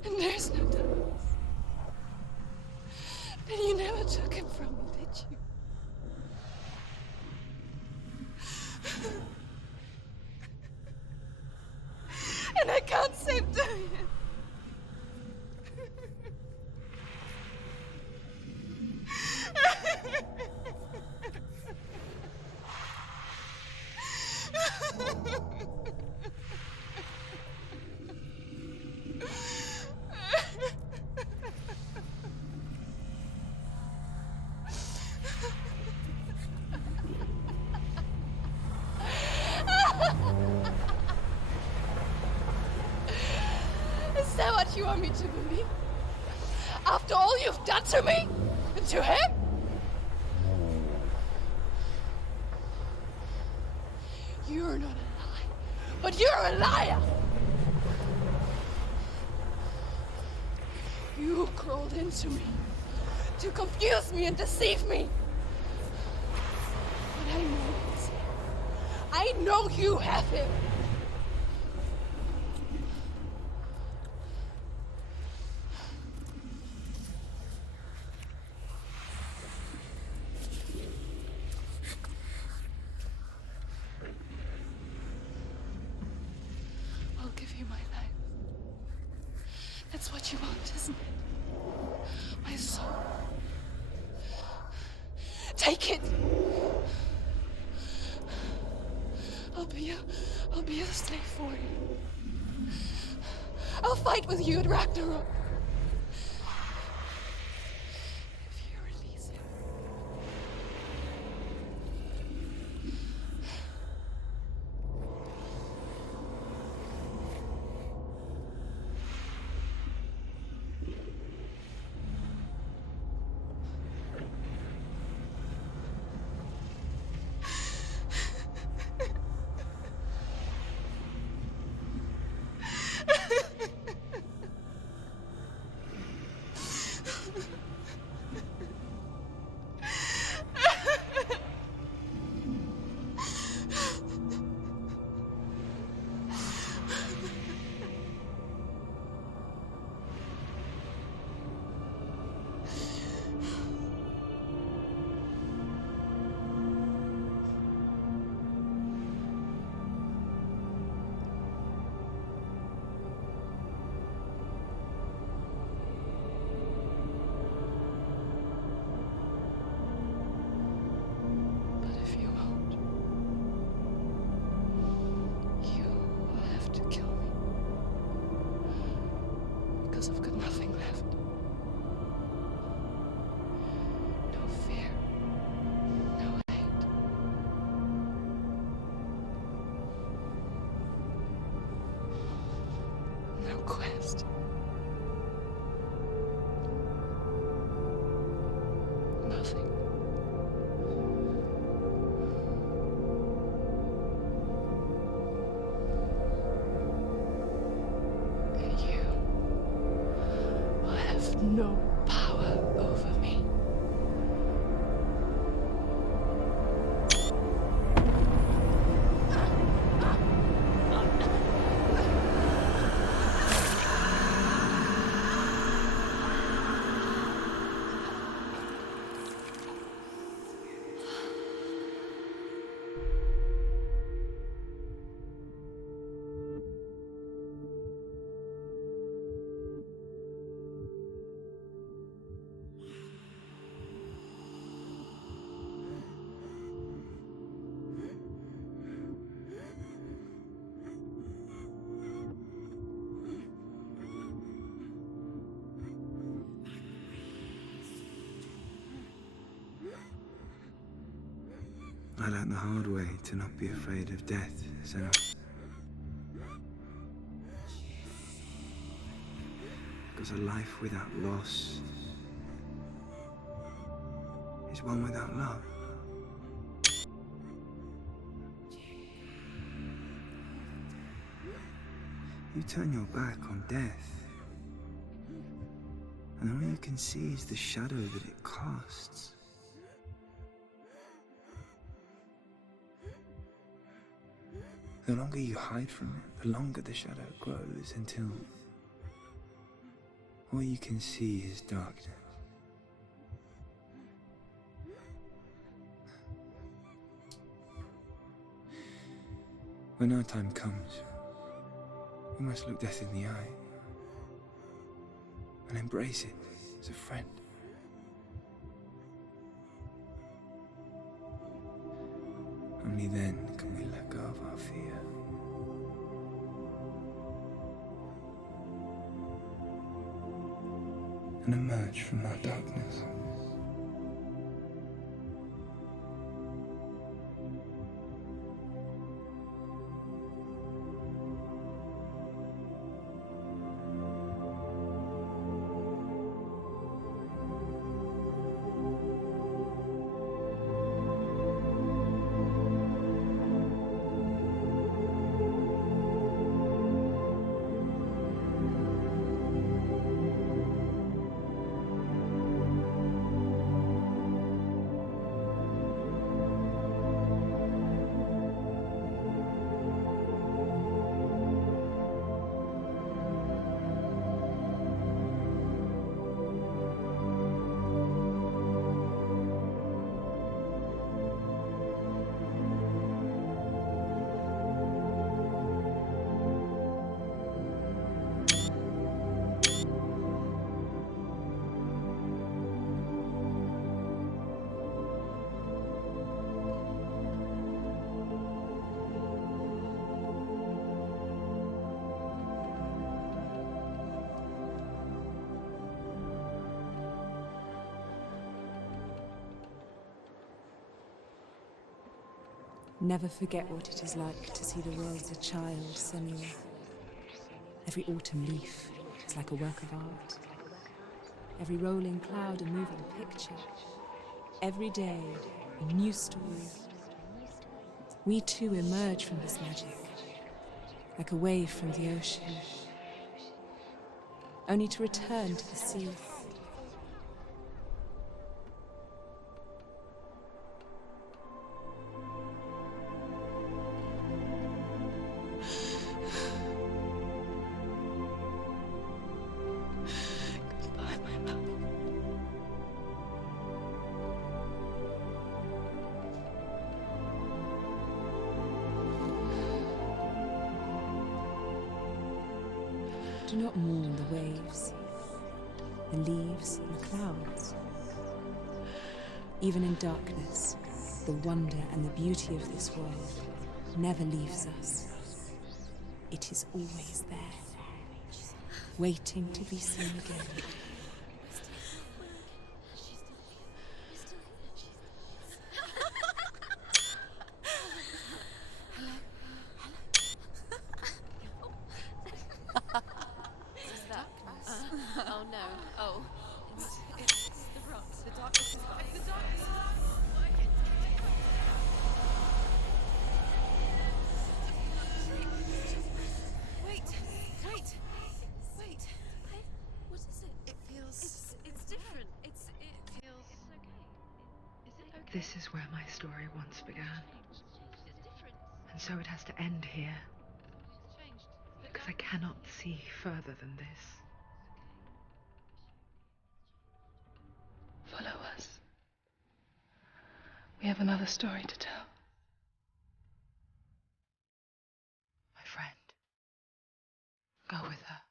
and there's no Thomas, then you never took him from me, did you? And I can't save Dorian. Is that what you want me to believe? After all you've done to me? And to him? You're not a lie, but you're a liar! You crawled into me to confuse me and deceive me. But I know he's here. I know you have him. I'll give you my life. That's what you want, isn't it? My soul. Take it. I'll be a slave for you. I'll fight with you at Ragnarok. If you release him. I've got nothing left. No fear. No hate. No quest. Nothing. No power over me. I learned the hard way to not be afraid of death, Senua. Because a life without loss is one without love. You turn your back on death, and all you can see is the shadow that it casts. The longer you hide from it, the longer the shadow grows until all you can see is darkness. When our time comes, we must look death in the eye and embrace it as a friend. Only then can we let go of our fear. And emerge from that darkness. Never forget what it is like to see the world as a child, Senua. Every autumn leaf is like a work of art. Every rolling cloud a moving picture. Every day a new story. We too emerge from this magic, like a wave from the ocean, only to return to the sea. Do not mourn the waves, the leaves, and the clouds. Even in darkness, the wonder and the beauty of this world never leaves us. It is always there, waiting to be seen again. Oh no. Oh. It's the rot. The darkness is back. The darkness is working. Wait. What is it? It feels... It's different. It feels... It's okay. Is it okay? This is where my story once began. And so it has to end here. Because I cannot see further than this. Follow us. We have another story to tell. My friend, go with her.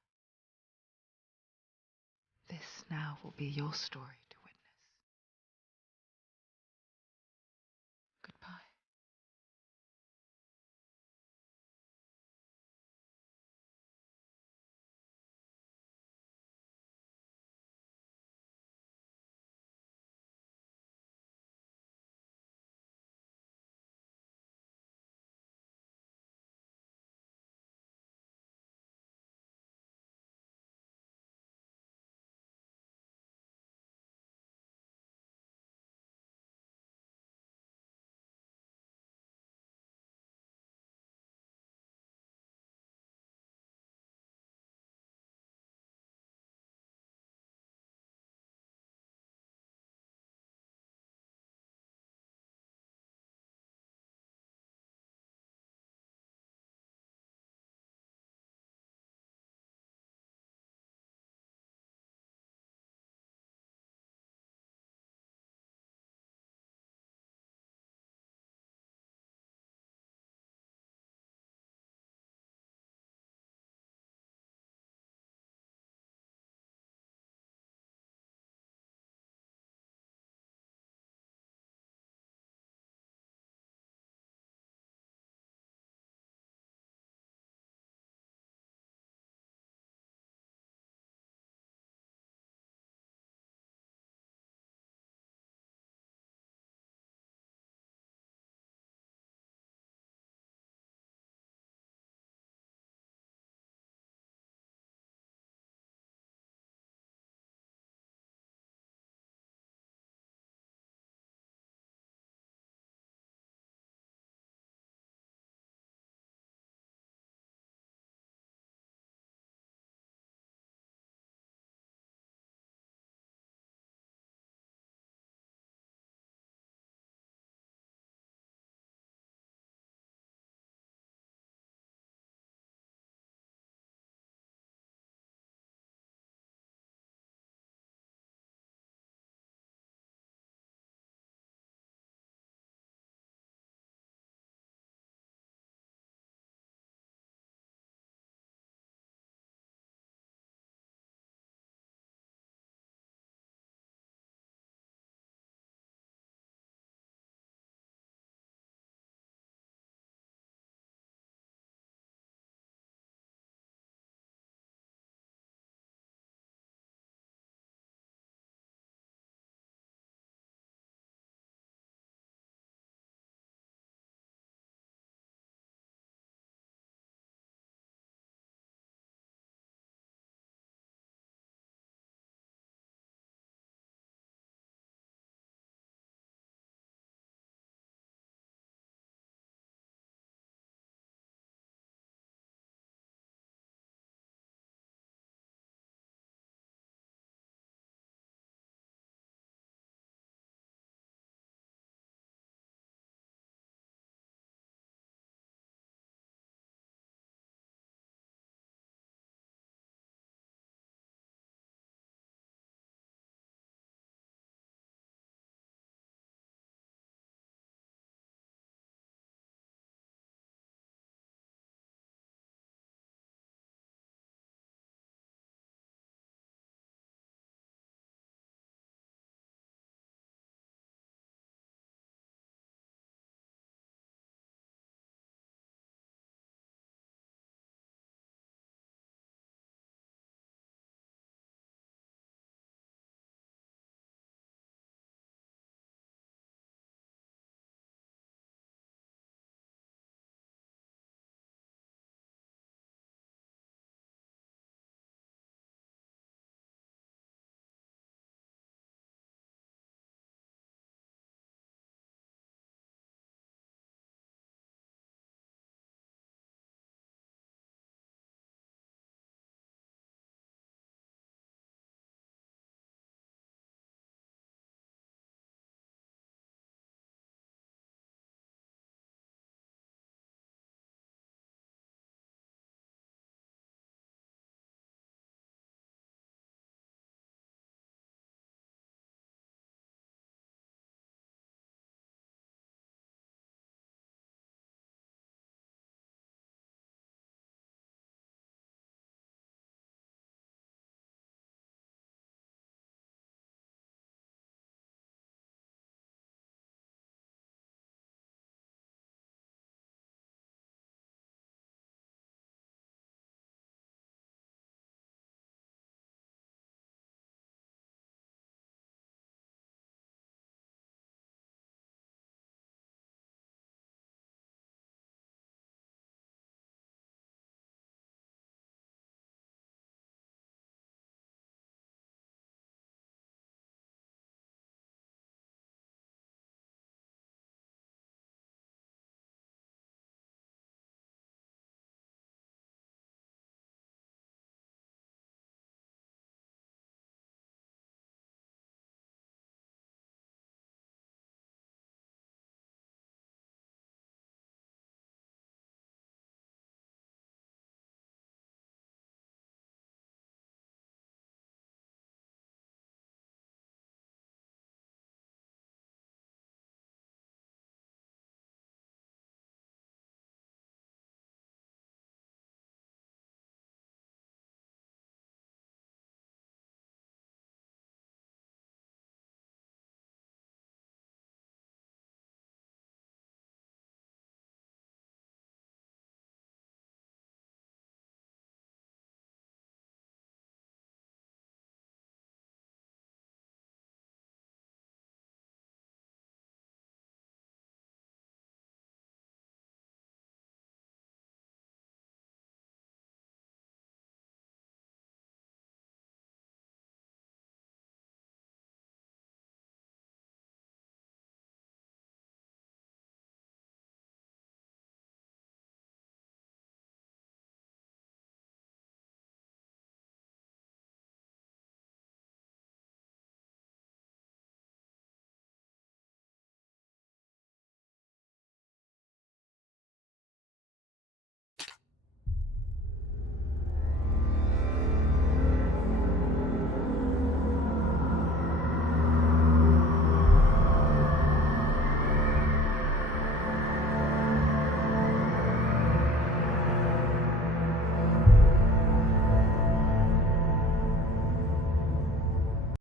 This now will be your story.